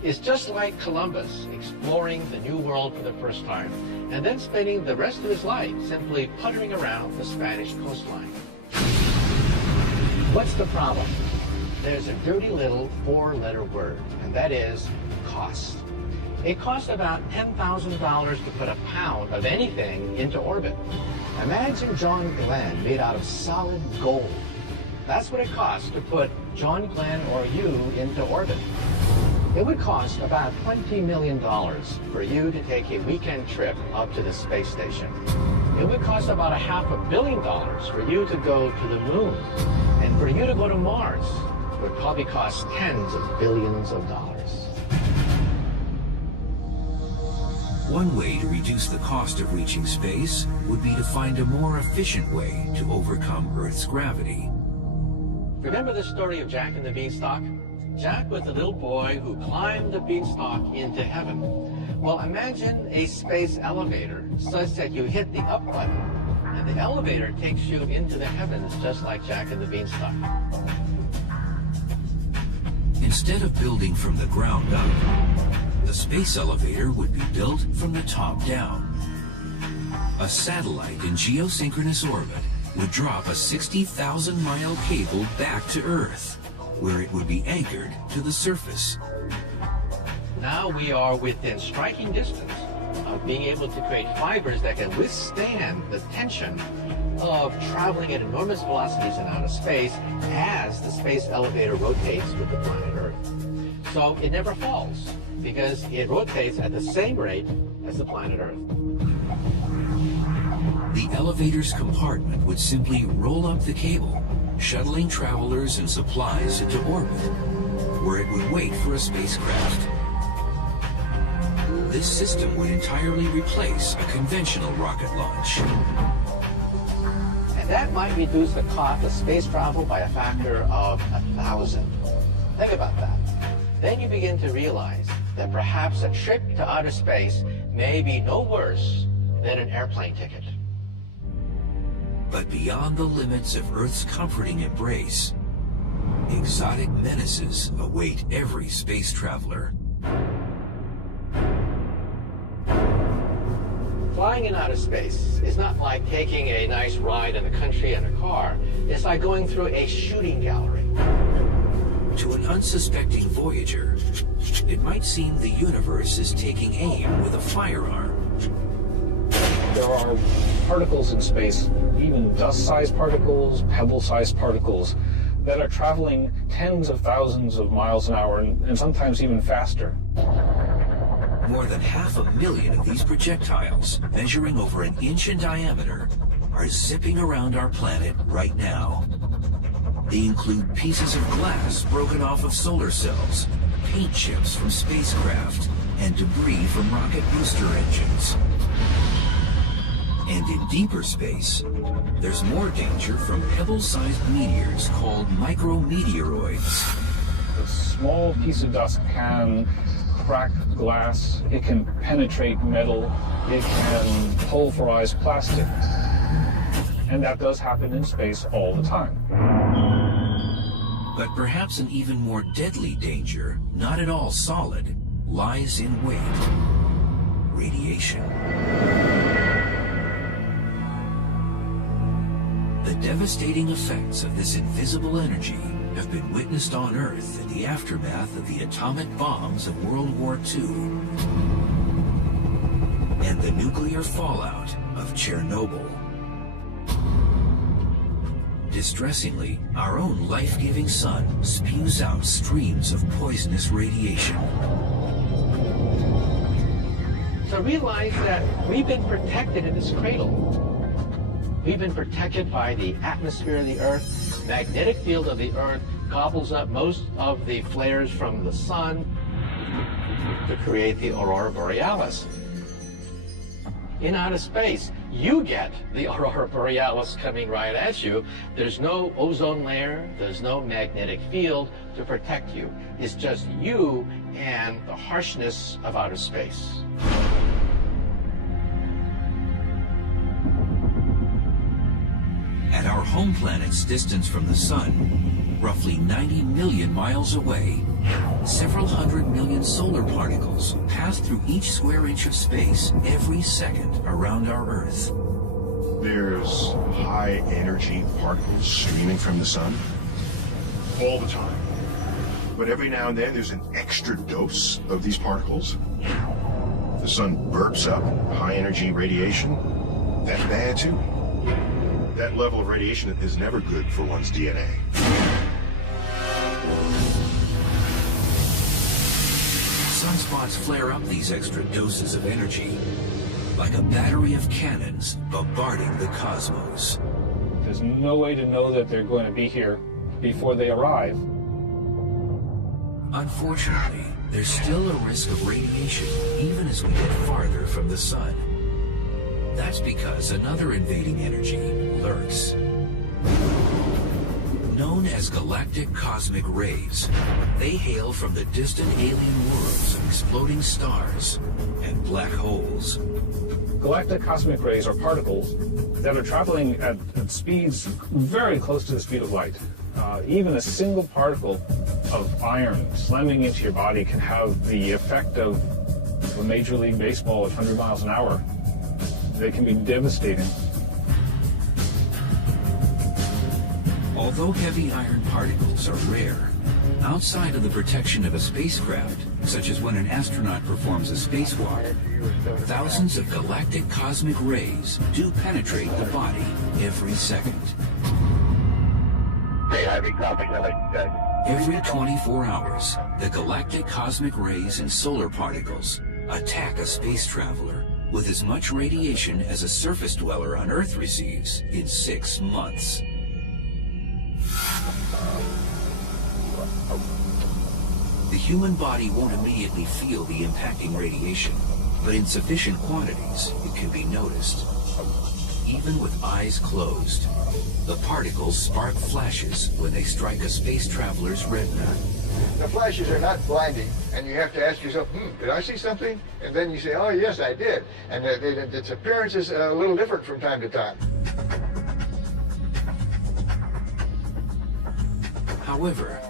It's just like Columbus exploring the New World for the first time and then spending the rest of his life simply puttering around the Spanish coastline. What's the problem? There's a dirty little 4-letter word, and that is cost. It costs about $10,000 to put a pound of anything into orbit. Imagine John Glenn made out of solid gold. That's what it costs to put John Glenn or you into orbit. It would cost about $20 million for you to take a weekend trip up to the space station. It would cost about $500 million for you to go to the moon. And for you to go to Mars, it would probably cost tens of billions of dollars. One way to reduce the cost of reaching space would be to find a more efficient way to overcome Earth's gravity. Remember the story of Jack and the Beanstalk? Jack was a little boy who climbed the beanstalk into heaven. Well, imagine a space elevator such that you hit the up button, and the elevator takes you into the heavens just like Jack and the Beanstalk. Instead of building from the ground up, the space elevator would be built from the top down. A satellite in geosynchronous orbit would drop a 60,000-mile cable back to Earth, where it would be anchored to the surface. Now we are within striking distance of being able to create fibers that can withstand the tension of traveling at enormous velocities in outer space as the space elevator rotates with the planet Earth. So it never falls because it rotates at the same rate as the planet Earth. The elevator's compartment would simply roll up the cable, shuttling travelers and supplies into orbit, where it would wait for a spacecraft. This system would entirely replace a conventional rocket launch. And that might reduce the cost of space travel by a factor of 1,000. Think about that. Then you begin to realize that perhaps a trip to outer space may be no worse than an airplane ticket. But beyond the limits of Earth's comforting embrace, Exotic menaces await every space traveler. Flying in outer space is not like taking a nice ride in the country in a car. It's like going through a shooting gallery. To an unsuspecting voyager, it might seem the universe is taking aim with a firearm. There are particles in space, even dust-sized particles, pebble-sized particles, that are traveling tens of thousands of miles an hour and sometimes even faster. More than 500,000 of these projectiles, measuring over 1 inch in diameter, are zipping around our planet right now. They include pieces of glass broken off of solar cells, paint chips from spacecraft, and debris from rocket booster engines. And in deeper space, there's more danger from pebble-sized meteors called micrometeoroids. A small piece of dust can crack glass, it can penetrate metal, it can pulverize plastic. And that does happen in space all the time. But perhaps an even more deadly danger, not at all solid, lies in wait: radiation. The devastating effects of this invisible energy have been witnessed on Earth in the aftermath of the atomic bombs of World War II and the nuclear fallout of Chernobyl. Distressingly, our own life-giving sun spews out streams of poisonous radiation. So realize that we've been protected in this cradle. We've been protected by the atmosphere of the Earth. Magnetic field of the Earth gobbles up most of the flares from the sun to create the aurora borealis. In outer space, you get the aurora borealis coming right at you. There's no ozone layer, there's no magnetic field to protect you. It's just you and the harshness of outer space. At our home planet's distance from the sun, roughly 90 million miles away, several 100 million solar particles pass through each square inch of space every second around our Earth. There's high energy particles streaming from the sun all the time. But every now and then there's an extra dose of these particles. The sun burps up high energy radiation. That's bad too. That level of radiation is never good for one's DNA. Sunspots flare up these extra doses of energy, like a battery of cannons bombarding the cosmos. There's no way to know that they're going to be here before they arrive. Unfortunately, there's still a risk of radiation even as we get farther from the sun. That's because another invading energy lurks. Known as galactic cosmic rays, they hail from the distant alien worlds of exploding stars and black holes. Galactic cosmic rays are particles that are traveling at speeds very close to the speed of light. Even a single particle of iron slamming into your body can have the effect of a Major League Baseball at 100 miles an hour. They can be devastating. Although heavy iron particles are rare, outside of the protection of a spacecraft, such as when an astronaut performs a spacewalk, thousands of galactic cosmic rays do penetrate the body every second. Every 24 hours, the galactic cosmic rays and solar particles attack a space traveler with as much radiation as a surface dweller on Earth receives in 6 months. The human body won't immediately feel the impacting radiation, but in sufficient quantities, it can be noticed. Even with eyes closed, the particles spark flashes when they strike a space traveler's retina. The flashes are not blinding, and you have to ask yourself, did I see something? And then you say, oh, yes, I did. And its appearance is a little different from time to time. However,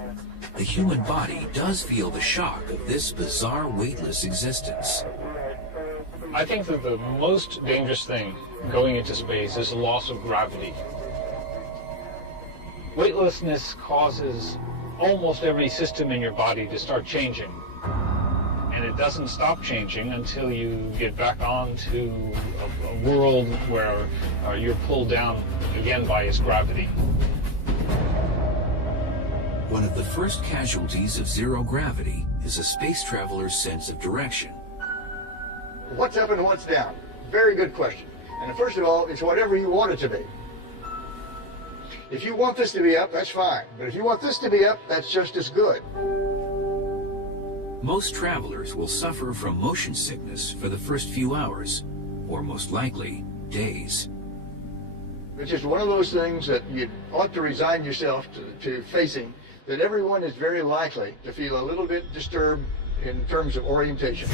the human body does feel the shock of this bizarre weightless existence. I think that the most dangerous thing going into space is the loss of gravity. Weightlessness causes almost every system in your body to start changing. And it doesn't stop changing until you get back onto a world where you're pulled down again by its gravity. One of the first casualties of zero gravity is a space traveler's sense of direction. What's up and what's down? Very good question. And first of all, it's whatever you want it to be. If you want this to be up, that's fine. But if you want this to be up, that's just as good. Most travelers will suffer from motion sickness for the first few hours, or most likely, days. It's just one of those things that you ought to resign yourself to facing, that everyone is very likely to feel a little bit disturbed in terms of orientation.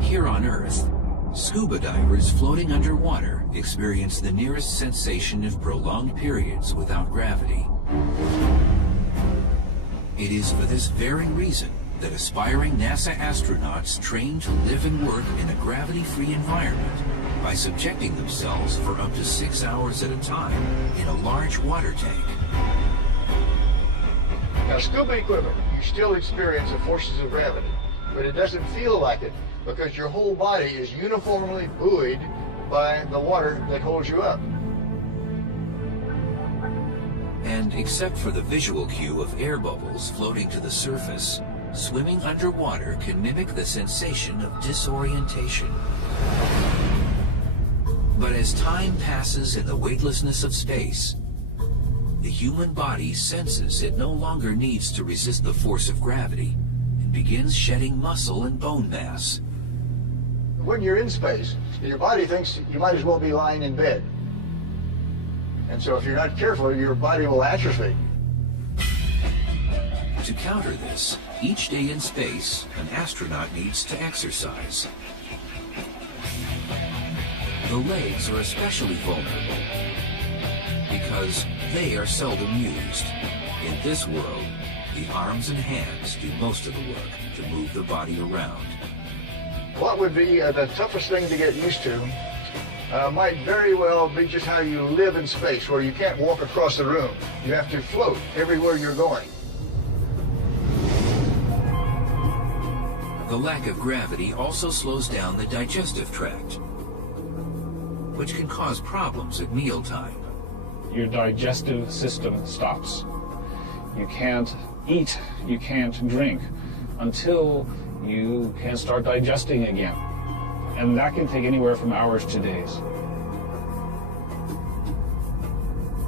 Here on Earth, scuba divers floating underwater experience the nearest sensation of prolonged periods without gravity. It is for this very reason that aspiring NASA astronauts train to live and work in a gravity-free environment by subjecting themselves for up to 6 hours at a time in a large water tank. Now, scuba equipment, you still experience the forces of gravity, but it doesn't feel like it because your whole body is uniformly buoyed by the water that holds you up. And except for the visual cue of air bubbles floating to the surface, swimming underwater can mimic the sensation of disorientation. But as time passes in the weightlessness of space, the human body senses it no longer needs to resist the force of gravity and begins shedding muscle and bone mass. When you're in space, your body thinks you might as well be lying in bed. And so if you're not careful, your body will atrophy. To counter this, each day in space, an astronaut needs to exercise. The legs are especially vulnerable because they are seldom used. In this world, the arms and hands do most of the work to move the body around. What would be the toughest thing to get used to might very well be just how you live in space, where you can't walk across the room. You have to float everywhere you're going. The lack of gravity also slows down the digestive tract, which can cause problems at mealtime. Your digestive system stops. You can't eat, you can't drink until you can start digesting again. And that can take anywhere from hours to days.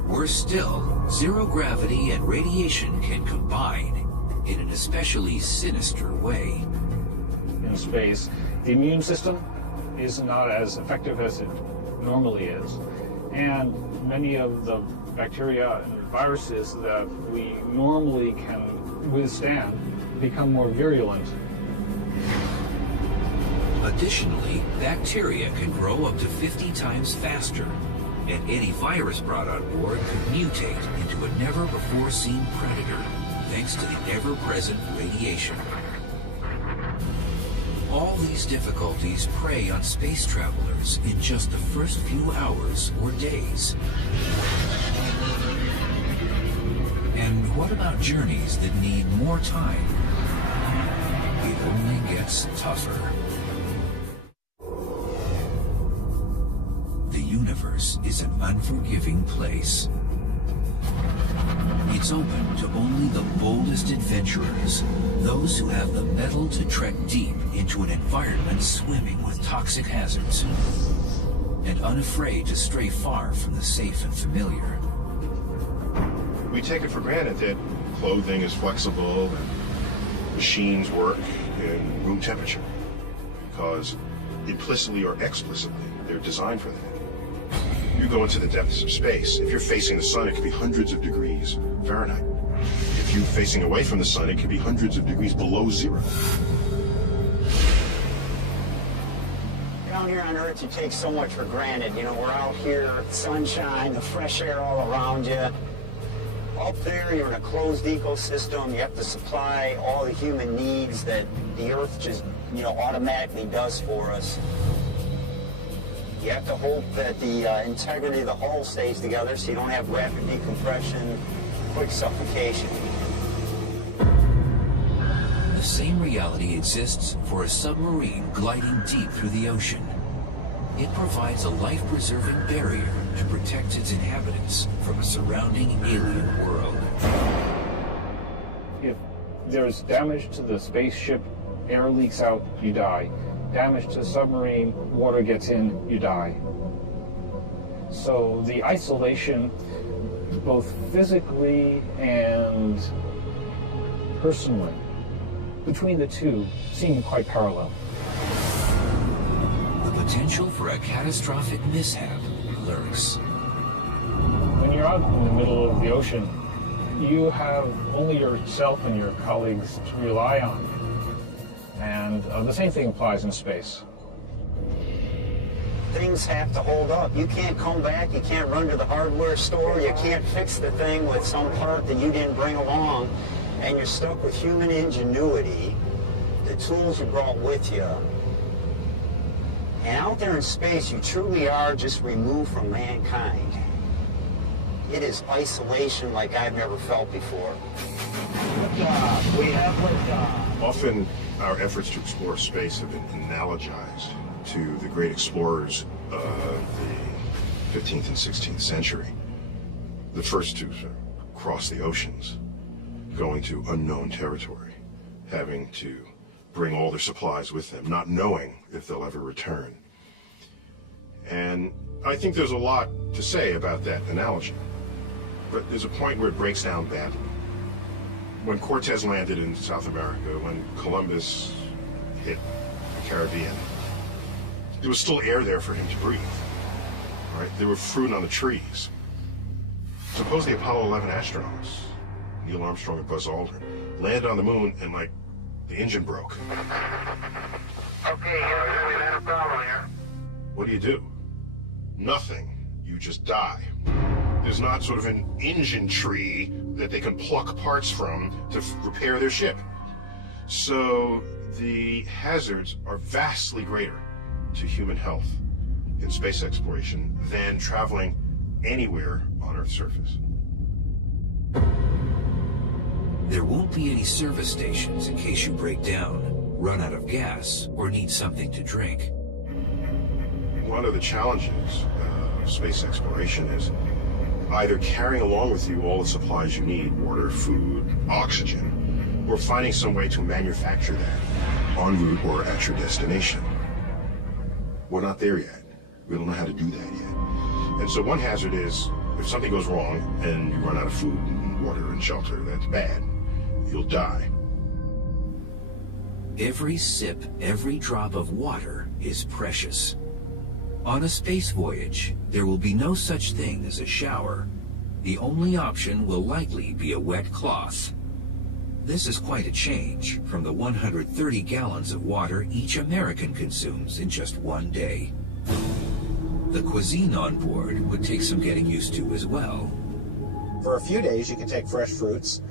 Worse still, zero gravity and radiation can combine in an especially sinister way. In space, the immune system is not as effective as it normally is. And many of the bacteria and viruses that we normally can withstand become more virulent. Additionally, bacteria can grow up to 50 times faster, and any virus brought on board could mutate into a never-before-seen predator thanks to the ever-present radiation. All these difficulties prey on space travelers in just the first few hours or days. And what about journeys that need more time? It only gets tougher. The universe is an unforgiving place. It's open to only the boldest adventurers, those who have the mettle to trek deep into an environment swimming with toxic hazards, and unafraid to stray far from the safe and familiar. We take it for granted that clothing is flexible and machines work in room temperature, because implicitly or explicitly, they're designed for that. You go into the depths of space. If you're facing the sun, it could be hundreds of degrees Fahrenheit. If you're facing away from the sun, it could be hundreds of degrees below zero. Down here on Earth, you take so much for granted. You know, we're out here, sunshine, the fresh air all around you. Up there, you're in a closed ecosystem. You have to supply all the human needs that the Earth just, automatically does for us. You have to hope that the integrity of the hull stays together so you don't have rapid decompression, quick suffocation. The same reality exists for a submarine gliding deep through the ocean. It provides a life-preserving barrier to protect its inhabitants from a surrounding alien world. If there's damage to the spaceship, air leaks out, you die. Damage to the submarine, water gets in, you die. So the isolation, both physically and personally, between the two seem quite parallel. The potential for a catastrophic mishap lurks. When you're out in the middle of the ocean, you have only yourself and your colleagues to rely on. And the same thing applies in space. Things have to hold up. You can't come back, you can't run to the hardware store, you can't fix the thing with some part that you didn't bring along, and you're stuck with human ingenuity, the tools you brought with you. And out there in space, you truly are just removed from mankind. It is isolation like I've never felt before. Liftoff. We have liftoff. Often, our efforts to explore space have been analogized to the great explorers of the 15th and 16th century. The first to cross the oceans, going to unknown territory, having to bring all their supplies with them, not knowing if they'll ever return. And I think there's a lot to say about that analogy, but there's a point where it breaks down badly. When Cortez landed in South America, when Columbus hit the Caribbean, there was still air there for him to breathe, right? There were fruit on the trees. Suppose the Apollo 11 astronauts, Neil Armstrong and Buzz Aldrin, landed on the moon and, like, the engine broke. Okay, we've had a problem here. What do? Nothing. You just die. There's not sort of an engine tree that they can pluck parts from to repair their ship. So the hazards are vastly greater to human health in space exploration than traveling anywhere on Earth's surface. There won't be any service stations in case you break down, run out of gas, or need something to drink. One of the challenges of space exploration is either carrying along with you all the supplies you need, water, food, oxygen, or finding some way to manufacture that en route or at your destination. We're not there yet. We don't know how to do that yet. And so one hazard is, if something goes wrong and you run out of food and water and shelter, that's bad. You'll die. Every sip, every drop of water is precious. On a space voyage, there will be no such thing as a shower. The only option will likely be a wet cloth. This is quite a change from the 130 gallons of water each American consumes in just one day. The cuisine on board would take some getting used to as well. For a few days, you can take fresh fruits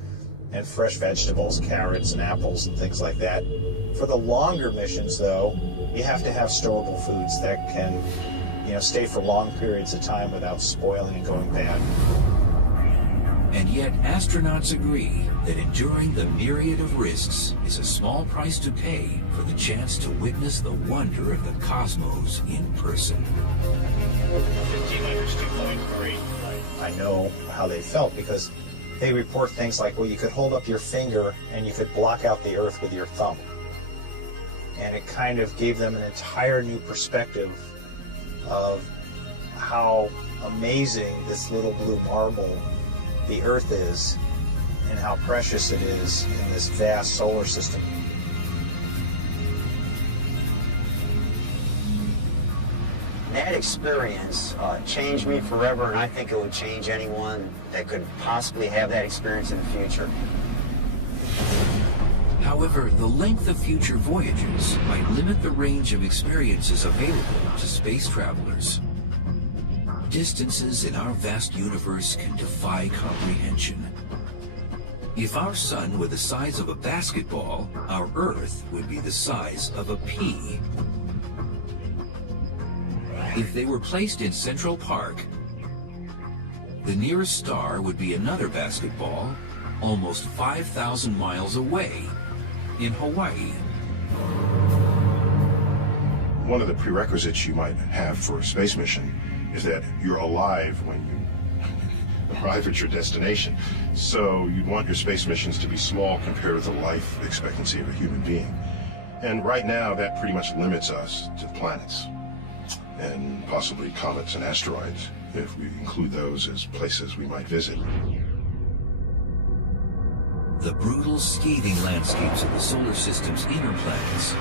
and fresh vegetables, carrots and apples and things like that. For the longer missions, though, you have to have storable foods that can, stay for long periods of time without spoiling and going bad. And yet, astronauts agree that enduring the myriad of risks is a small price to pay for the chance to witness the wonder of the cosmos in person. 1500's 2.3. I know how they felt because they report things like, well, you could hold up your finger and you could block out the Earth with your thumb. And it kind of gave them an entire new perspective of how amazing this little blue marble the Earth is and how precious it is in this vast solar system. That experience changed me forever, and I think it would change anyone that could possibly have that experience in the future. However, the length of future voyages might limit the range of experiences available to space travelers. distances in our vast universe can defy comprehension. If our sun were the size of a basketball, our Earth would be the size of a pea. If they were placed in Central Park, the nearest star would be another basketball, almost 5,000 miles away, in Hawaii. One of the prerequisites you might have for a space mission is that you're alive when you arrive at your destination. So you'd want your space missions to be small compared with the life expectancy of a human being. And right now, that pretty much limits us to planets and possibly comets and asteroids, if we include those as places we might visit. The brutal, scathing landscapes of the solar system's inner planets,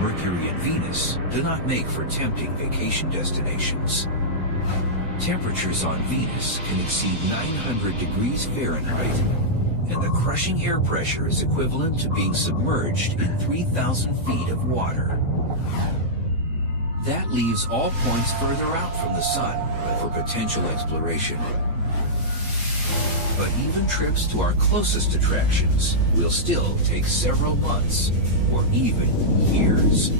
Mercury and Venus, do not make for tempting vacation destinations. Temperatures on Venus can exceed 900 degrees Fahrenheit, and the crushing air pressure is equivalent to being submerged in 3,000 feet of water. That leaves all points further out from the sun for potential exploration. But even trips to our closest attractions will still take several months or even years.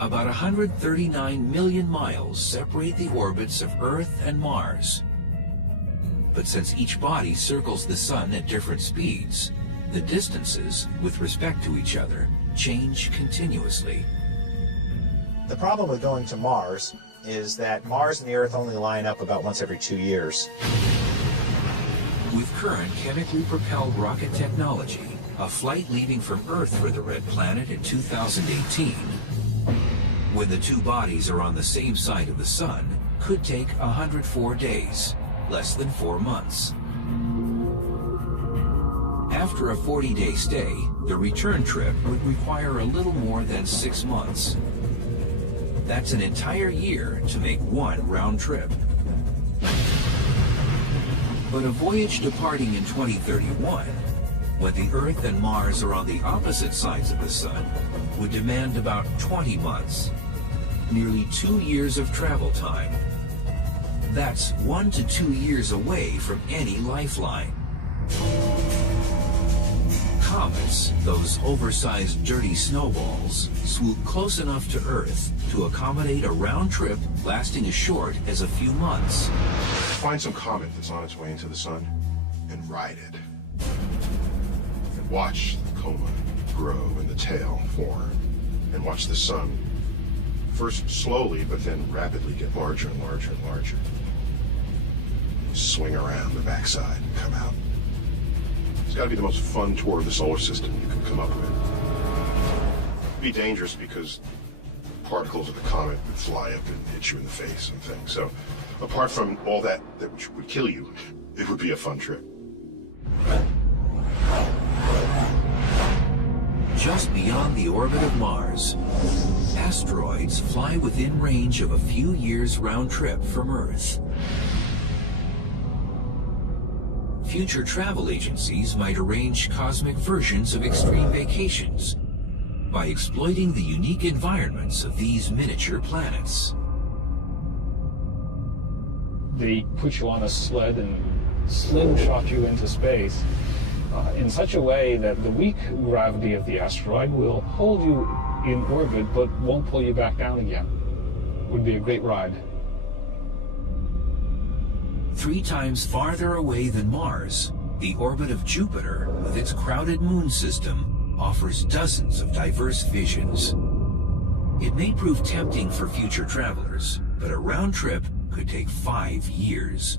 About 139 million miles separate the orbits of Earth and Mars. But since each body circles the sun at different speeds, the distances with respect to each other change continuously. The problem with going to Mars is that Mars and the Earth only line up about once every 2 years. With current chemically propelled rocket technology, a flight leaving from Earth for the Red Planet in 2018, when the two bodies are on the same side of the sun, could take 104 days, less than 4 months. After a 40-day stay, the return trip would require a little more than 6 months. That's an entire year to make one round trip. But a voyage departing in 2031, when the Earth and Mars are on the opposite sides of the sun, would demand about 20 months, nearly 2 years of travel time. That's 1 to 2 years away from any lifeline. Comets, those oversized dirty snowballs, swoop close enough to Earth to accommodate a round trip lasting as short as a few months. Find some comet that's on its way into the sun and ride it. And watch the coma grow and the tail form. And watch the sun first slowly, but then rapidly get larger and larger and larger. Swing around the backside and come out. It's got to be the most fun tour of the solar system you can come up with. It'd be dangerous because particles of the comet would fly up and hit you in the face and things. So apart from all that would kill you, it would be a fun trip. Just beyond the orbit of Mars, asteroids fly within range of a few years round trip from Earth. Future travel agencies might arrange cosmic versions of extreme vacations by exploiting the unique environments of these miniature planets. They put you on a sled and slingshot you into space in such a way that the weak gravity of the asteroid will hold you in orbit but won't pull you back down again. It would be a great ride. 3 times farther away than Mars, the orbit of Jupiter, with its crowded moon system, offers dozens of diverse visions. It may prove tempting for future travelers, but a round trip could take 5 years.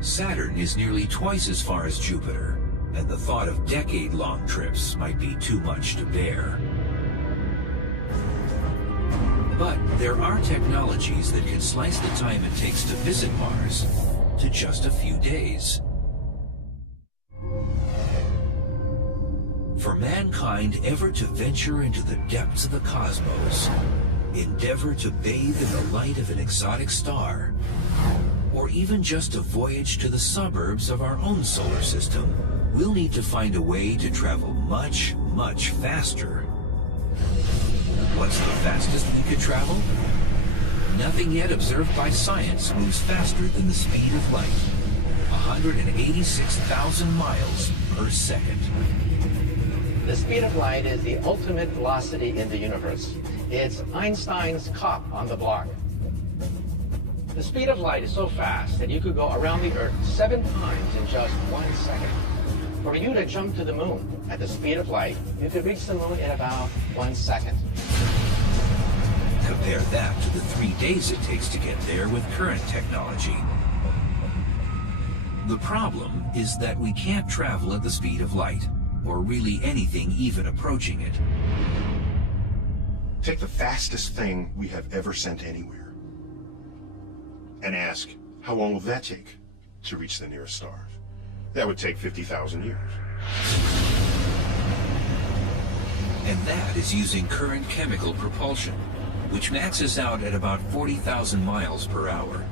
Saturn is nearly twice as far as Jupiter, and the thought of decade-long trips might be too much to bear. But there are technologies that can slice the time it takes to visit Mars to just a few days. For mankind ever to venture into the depths of the cosmos, endeavor to bathe in the light of an exotic star, or even just a voyage to the suburbs of our own solar system, we'll need to find a way to travel much, much faster What's the fastest we could travel? Nothing yet observed by science moves faster than the speed of light. 186,000 miles per second. The speed of light is the ultimate velocity in the universe. It's Einstein's cop on the block. The speed of light is so fast that you could go around the Earth 7 times in just 1 second. For you to jump to the moon at the speed of light, you could reach the moon in about 1 second. Compare that to the 3 days it takes to get there with current technology. The problem is that we can't travel at the speed of light, or really anything even approaching it. Take the fastest thing we have ever sent anywhere and ask, how long will that take to reach the nearest stars? That would take 50,000 years. And that is using current chemical propulsion, which maxes out at about 40,000 miles per hour.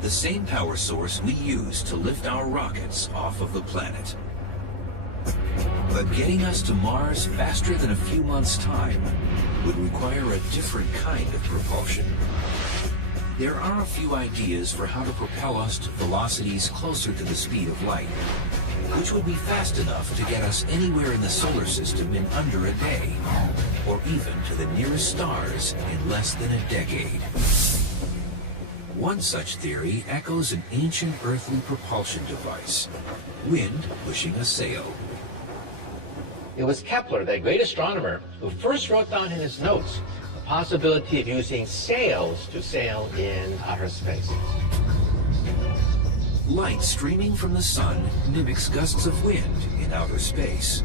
The same power source we use to lift our rockets off of the planet. But getting us to Mars faster than a few months' time would require a different kind of propulsion. There are a few ideas for how to propel us to velocities closer to the speed of light, which would be fast enough to get us anywhere in the solar system in under a day, or even to the nearest stars in less than a decade. One such theory echoes an ancient earthly propulsion device, wind pushing a sail. It was Kepler, that great astronomer, who first wrote down in his notes the possibility of using sails to sail in outer space. Light streaming from the sun mimics gusts of wind in outer space.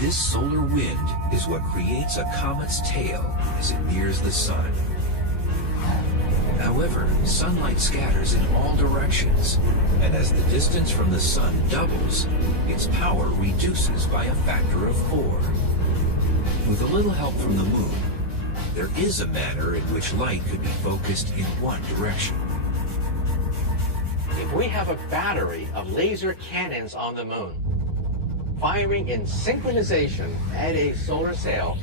This solar wind is what creates a comet's tail as it nears the sun. However, sunlight scatters in all directions, and as the distance from the sun doubles, its power reduces by a factor of 4. With a little help from the moon, there is a manner in which light could be focused in one direction. If we have a battery of laser cannons on the moon, firing in synchronization at a solar sail,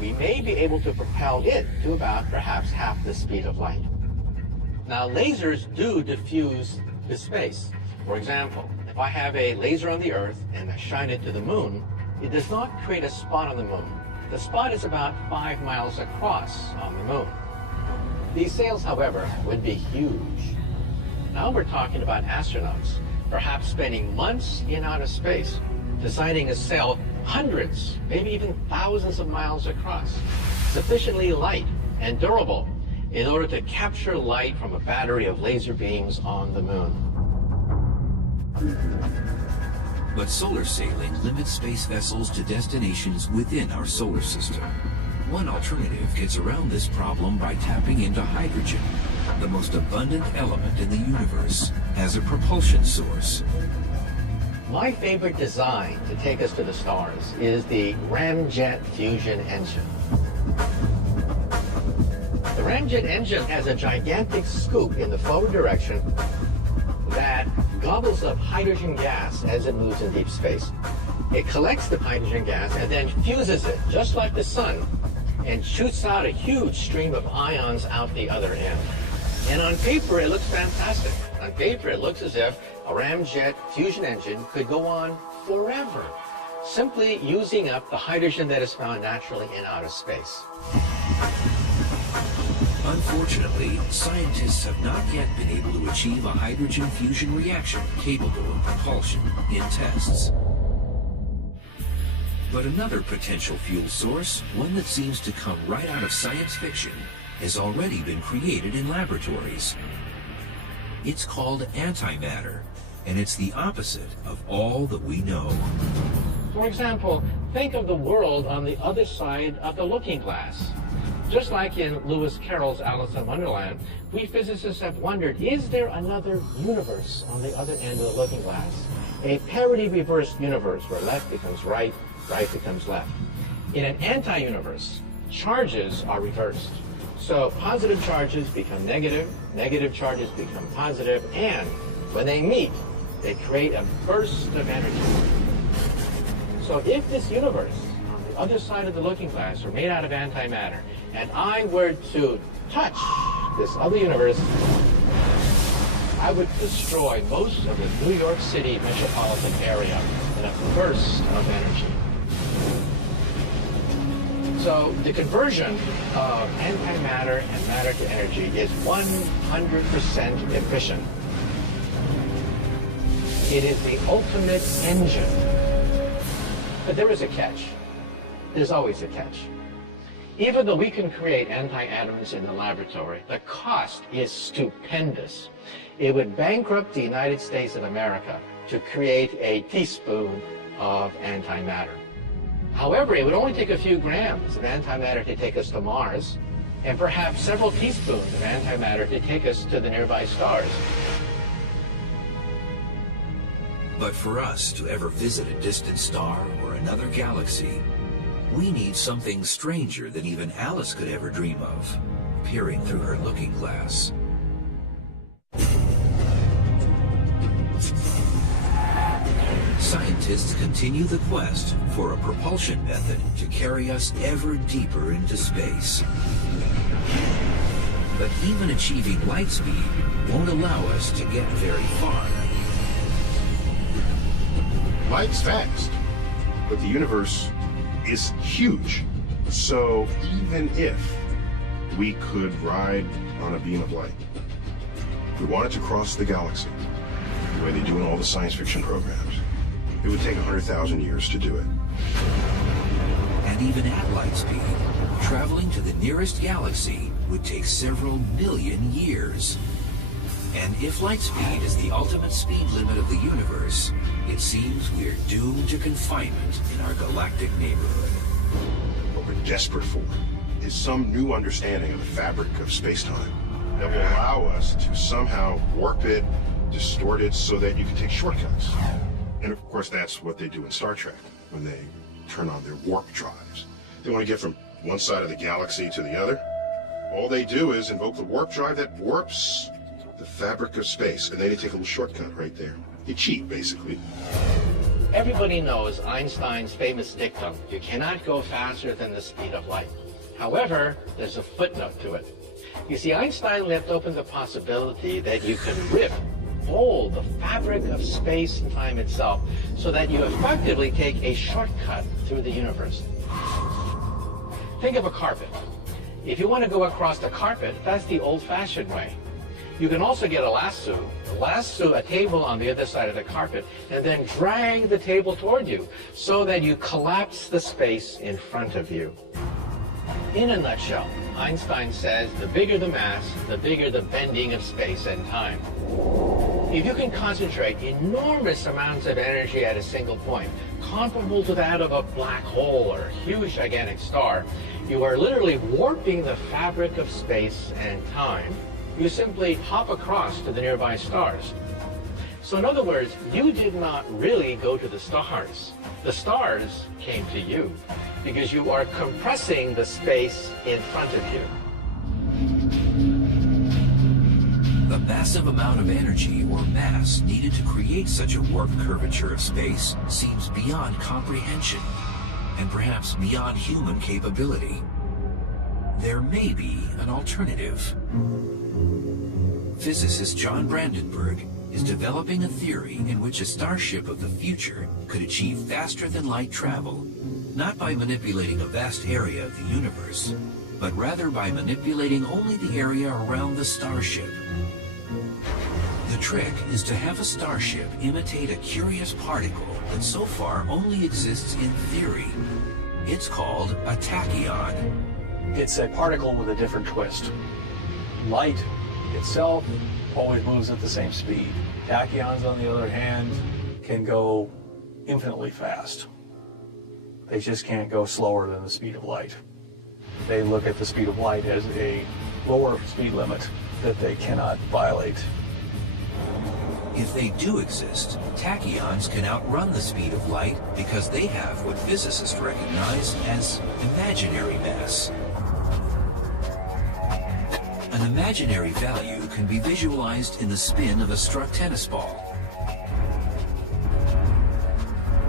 we may be able to propel it to about perhaps half the speed of light. Now, lasers do diffuse to space. For example, if I have a laser on the Earth and I shine it to the moon, it does not create a spot on the moon. The spot is about 5 miles across on the moon. These sails, however, would be huge. Now we're talking about astronauts, perhaps spending months in outer space, designing a sail hundreds, maybe even thousands of miles across, sufficiently light and durable in order to capture light from a battery of laser beams on the moon. But solar sailing limits space vessels to destinations within our solar system. One alternative gets around this problem by tapping into hydrogen, the most abundant element in the universe, as a propulsion source. My favorite design to take us to the stars is the ramjet fusion engine. The ramjet engine has a gigantic scoop in the forward direction that gobbles up hydrogen gas as it moves in deep space. It collects the hydrogen gas and then fuses it, just like the sun, and shoots out a huge stream of ions out the other end. And on paper, it looks fantastic. On paper, it looks as if a ramjet fusion engine could go on forever, simply using up the hydrogen that is found naturally in outer space. Unfortunately, scientists have not yet been able to achieve a hydrogen fusion reaction capable of propulsion in tests. But another potential fuel source, one that seems to come right out of science fiction, has already been created in laboratories. It's called antimatter, and it's the opposite of all that we know. For example, think of the world on the other side of the looking glass. Just like in Lewis Carroll's Alice in Wonderland, we physicists have wondered, is there another universe on the other end of the looking glass? A parity-reversed universe where left becomes right, right becomes left. In an anti-universe, charges are reversed. So positive charges become negative, negative charges become positive, and when they meet, they create a burst of energy. So if this universe on the other side of the looking glass are made out of antimatter, and I were to touch this other universe, I would destroy most of the New York City metropolitan area in a burst of energy. So the conversion of antimatter and matter to energy is 100% efficient. It is the ultimate engine. But there is a catch. There's always a catch. Even though we can create anti-atoms in the laboratory, the cost is stupendous. It would bankrupt the United States of America to create a teaspoon of antimatter. However, it would only take a few grams of antimatter to take us to Mars, and perhaps several teaspoons of antimatter to take us to the nearby stars. But for us to ever visit a distant star or another galaxy, we need something stranger than even Alice could ever dream of, peering through her looking glass. Scientists continue the quest for a propulsion method to carry us ever deeper into space. But even achieving light speed won't allow us to get very far. Light's fast, but the universe is huge. So even if we could ride on a beam of light, if we wanted to cross the galaxy, the way they do in all the science fiction programs, it would take 100,000 years to do it. And even at light speed, traveling to the nearest galaxy would take several million years. And if light speed is the ultimate speed limit of the universe, it seems we're doomed to confinement in our galactic neighborhood. What we're desperate for is some new understanding of the fabric of space-time that will allow us to somehow warp it, distort it, so that you can take shortcuts. And of course, that's what they do in Star Trek when they turn on their warp drives. They want to get from one side of the galaxy to the other. All they do is invoke the warp drive that warps the fabric of space, and then they take a little shortcut right there. You cheat, basically. Everybody knows Einstein's famous dictum, you cannot go faster than the speed of light. However, there's a footnote to it. You see, Einstein left open the possibility that you could fold the fabric of space and time itself so that you effectively take a shortcut through the universe. Think of a carpet. If you want to go across the carpet, that's the old-fashioned way. You can also get a lasso a table on the other side of the carpet, and then drag the table toward you so that you collapse the space in front of you. In a nutshell, Einstein says the bigger the mass, the bigger the bending of space and time. If you can concentrate enormous amounts of energy at a single point, comparable to that of a black hole or a huge gigantic star, you are literally warping the fabric of space and time. You simply hop across to the nearby stars. So in other words, you did not really go to the stars. The stars came to you because you are compressing the space in front of you. The massive amount of energy or mass needed to create such a warped curvature of space seems beyond comprehension, and perhaps beyond human capability. There may be an alternative. Physicist John Brandenburg is developing a theory in which a starship of the future could achieve faster-than-light travel, not by manipulating a vast area of the universe, but rather by manipulating only the area around the starship. The trick is to have a starship imitate a curious particle that so far only exists in theory. It's called a tachyon. It's a particle with a different twist. Light itself always moves at the same speed. Tachyons, on the other hand, can go infinitely fast. They just can't go slower than the speed of light. They look at the speed of light as a lower speed limit that they cannot violate. If they do exist, tachyons can outrun the speed of light because they have what physicists recognize as imaginary mass. An imaginary value can be visualized in the spin of a struck tennis ball.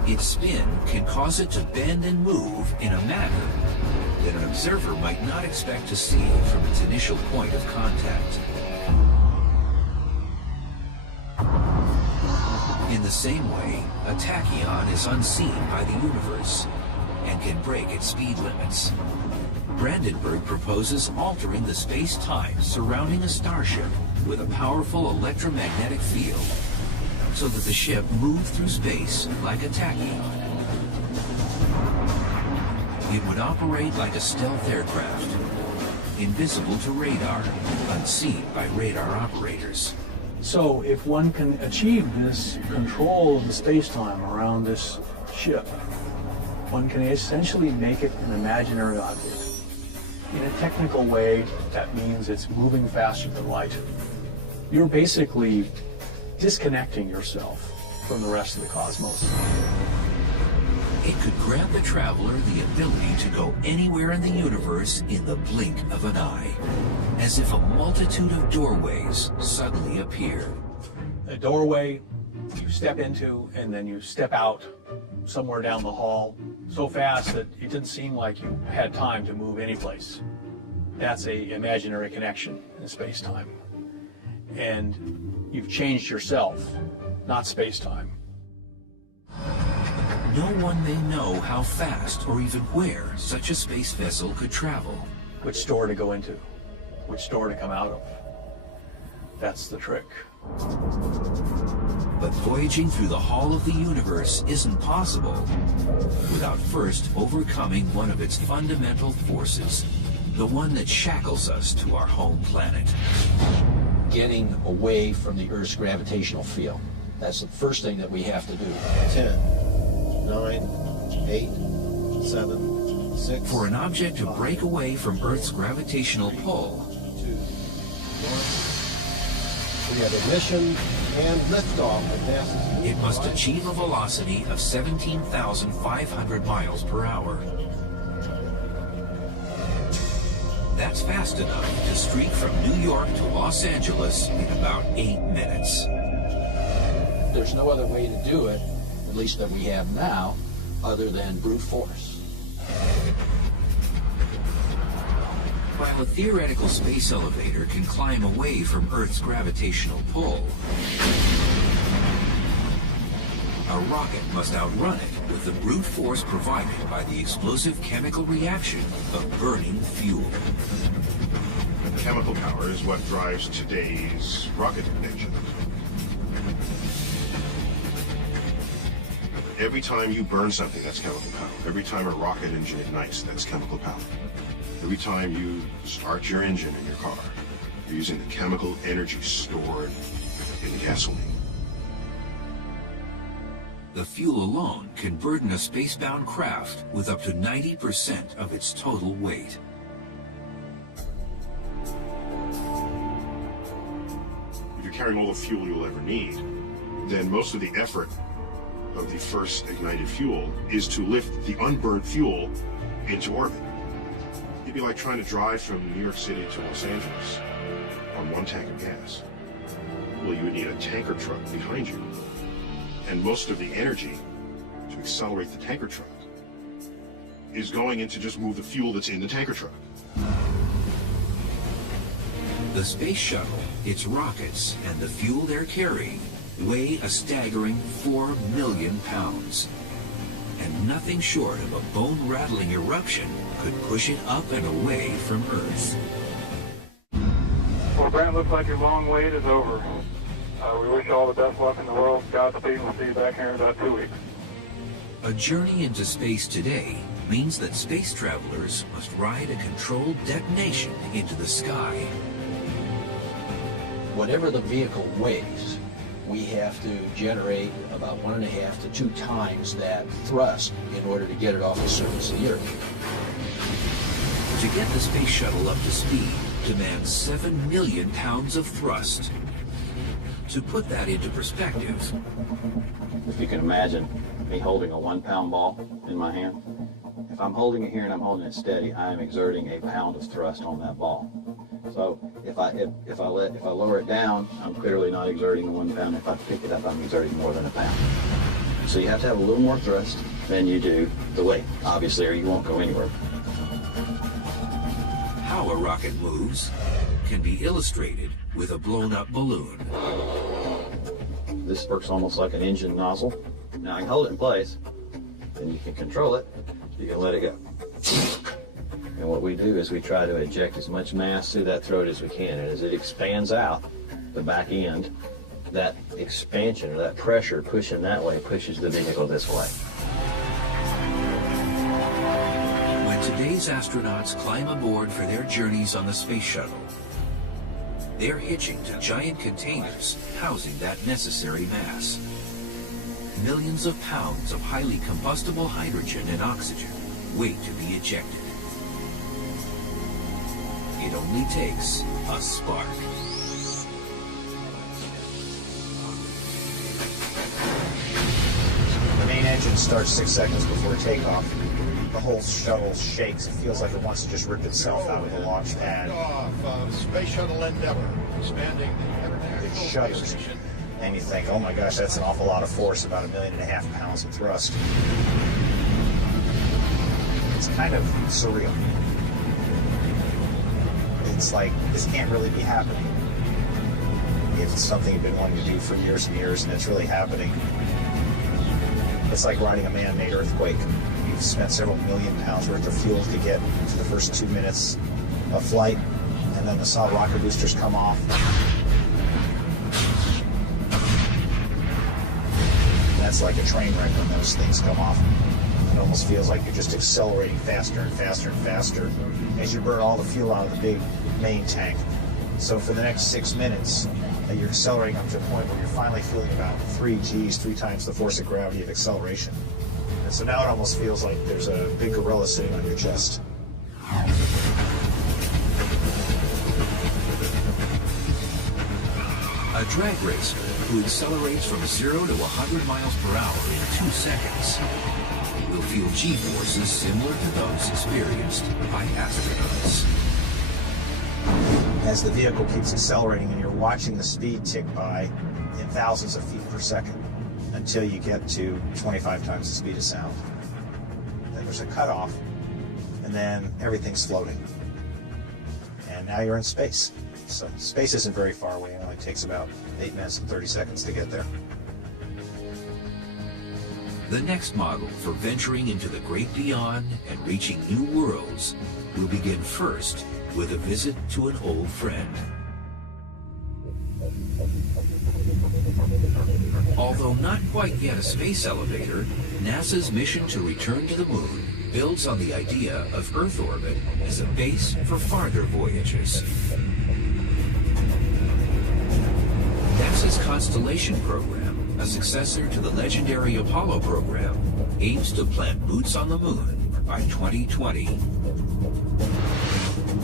Its spin can cause it to bend and move in a manner that an observer might not expect to see from its initial point of contact. In the same way, a tachyon is unseen by the universe and can break its speed limits. Brandenburg proposes altering the space-time surrounding a starship with a powerful electromagnetic field so that the ship moves through space like a tachyon. It would operate like a stealth aircraft, invisible to radar, unseen by radar operators. So if one can achieve this control of the space-time around this ship, one can essentially make it an imaginary object. In a technical way, that means it's moving faster than light. You're basically disconnecting yourself from the rest of the cosmos. It could grant the traveler the ability to go anywhere in the universe in the blink of an eye, as if a multitude of doorways suddenly appear. A doorway you step into, and then you step out somewhere down the hall so fast that it didn't seem like you had time to move anyplace. That's an imaginary connection in space-time. And you've changed yourself, not space-time. No one may know how fast or even where such a space vessel could travel. Which door to go into, which door to come out of. That's the trick. But voyaging through the Hall of the Universe isn't possible without first overcoming one of its fundamental forces, the one that shackles us to our home planet. Getting away from the Earth's gravitational field. That's the first thing that we have to do. 10, 9, 8, 7, 6. For an object to break away from Earth's gravitational pull, 2, 1. We have ignition and liftoff. It must achieve a velocity of 17,500 miles per hour. That's fast enough to streak from New York to Los Angeles in about 8 minutes. There's no other way to do it, at least that we have now, other than brute force. While a theoretical space elevator can climb away from Earth's gravitational pull, a rocket must outrun it with the brute force provided by the explosive chemical reaction of burning fuel. Chemical power is what drives today's rocket ignition. Every time you burn something, that's chemical power. Every time a rocket engine ignites, that's chemical power. Every time you start your engine in your car, you're using the chemical energy stored in the gasoline. The fuel alone can burden a spacebound craft with up to 90% of its total weight. If you're carrying all the fuel you'll ever need, then most of the effort of the first ignited fuel is to lift the unburned fuel into orbit. It'd be like trying to drive from New York City to Los Angeles on one tank of gas. Well, you would need a tanker truck behind you. And most of the energy to accelerate the tanker truck is going in to just move the fuel that's in the tanker truck. The space shuttle, its rockets, and the fuel they're carrying weigh a staggering 4 million pounds. And nothing short of a bone-rattling eruption could push it up and away from Earth. Well, Brent, looks like your long wait is over. We wish you all the best luck in the world. Godspeed. We'll see you back here in about 2 weeks. A journey into space today means that space travelers must ride a controlled detonation into the sky. Whatever the vehicle weighs, we have to generate about 1.5 to 2 times that thrust in order to get it off the surface of the Earth. To get the space shuttle up to speed demands 7 million pounds of thrust. To put that into perspective, if you can imagine me holding a 1-pound ball in my hand, if I'm holding it here and I'm holding it steady, I am exerting a pound of thrust on that ball. So if I lower it down, I'm clearly not exerting the 1 pound. If I pick it up, I'm exerting more than a pound. So you have to have a little more thrust than you do the weight, obviously, or you won't go anywhere. How a rocket moves can be illustrated with a blown-up balloon. This works almost like an engine nozzle. Now I can hold it in place, and you can control it. You can let it go. And what we do is we try to eject as much mass through that throat as we can. And as it expands out, the back end, that expansion or that pressure pushing that way pushes the vehicle this way. When today's astronauts climb aboard for their journeys on the space shuttle, they're hitching to giant containers housing that necessary mass. Millions of pounds of highly combustible hydrogen and oxygen wait to be ejected. It only takes a spark. The main engine starts 6 seconds before takeoff. The whole shuttle shakes. It feels like it wants to just rip itself out of the launch pad. Space Shuttle Endeavour, expanding the International It shudders. Space Station. And you think, oh my gosh, that's an awful lot of force, about 1.5 million pounds of thrust. It's kind of surreal. It's like, this can't really be happening. It's something you've been wanting to do for years and years, and it's really happening. It's like riding a man-made earthquake. You've spent several million pounds worth of fuel to get to the first 2 minutes of flight, and then the solid rocket boosters come off. That's like a train wreck when those things come off. It almost feels like you're just accelerating faster and faster and faster as you burn all the fuel out of the big main tank. So for the next 6 minutes, you're accelerating up to a point where you're finally feeling about 3 Gs, 3 times the force of gravity of acceleration. And so now it almost feels like there's a big gorilla sitting on your chest. A drag racer who accelerates from 0 to 100 miles per hour in 2 seconds will feel G-forces similar to those experienced by astronauts. As the vehicle keeps accelerating and you're watching the speed tick by in thousands of feet per second until you get to 25 times the speed of sound. Then there's a cutoff, and then everything's floating. And now you're in space. So space isn't very far away. It only takes about 8 minutes and 30 seconds to get there. The next model for venturing into the great beyond and reaching new worlds will begin first with a visit to an old friend. Although not quite yet a space elevator, NASA's mission to return to the moon builds on the idea of Earth orbit as a base for farther voyages. NASA's Constellation program, a successor to the legendary Apollo program, aims to plant boots on the moon by 2020.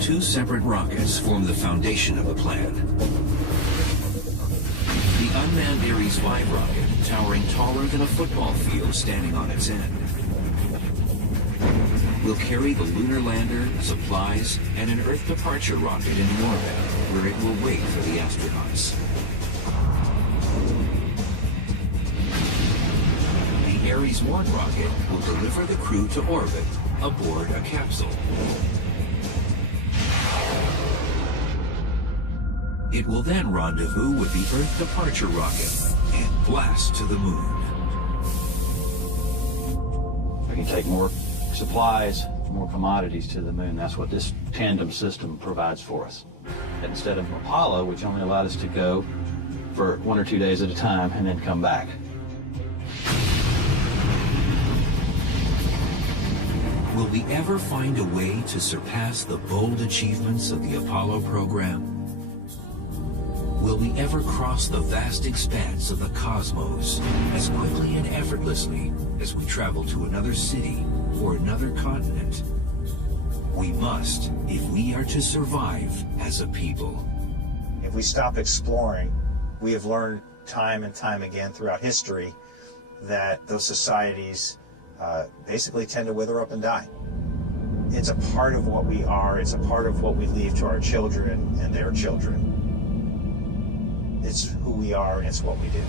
2 separate rockets form the foundation of the plan. The unmanned Ares 5 rocket, towering taller than a football field standing on its end, will carry the lunar lander, supplies, and an Earth departure rocket in orbit, where it will wait for the astronauts. The Ares 1 rocket will deliver the crew to orbit aboard a capsule. It will then rendezvous with the Earth departure rocket and blast to the moon. We can take more supplies, more commodities to the moon. That's what this tandem system provides for us. Instead of Apollo, which only allowed us to go for 1 or 2 days at a time and then come back. Will we ever find a way to surpass the bold achievements of the Apollo program? Will we ever cross the vast expanse of the cosmos as quickly and effortlessly as we travel to another city or another continent? We must if we are to survive as a people. If we stop exploring, we have learned time and time again throughout history that those societies basically tend to wither up and die. It's a part of what we are. It's a part of what we leave to our children and their children. It's who we are, and it's what we do.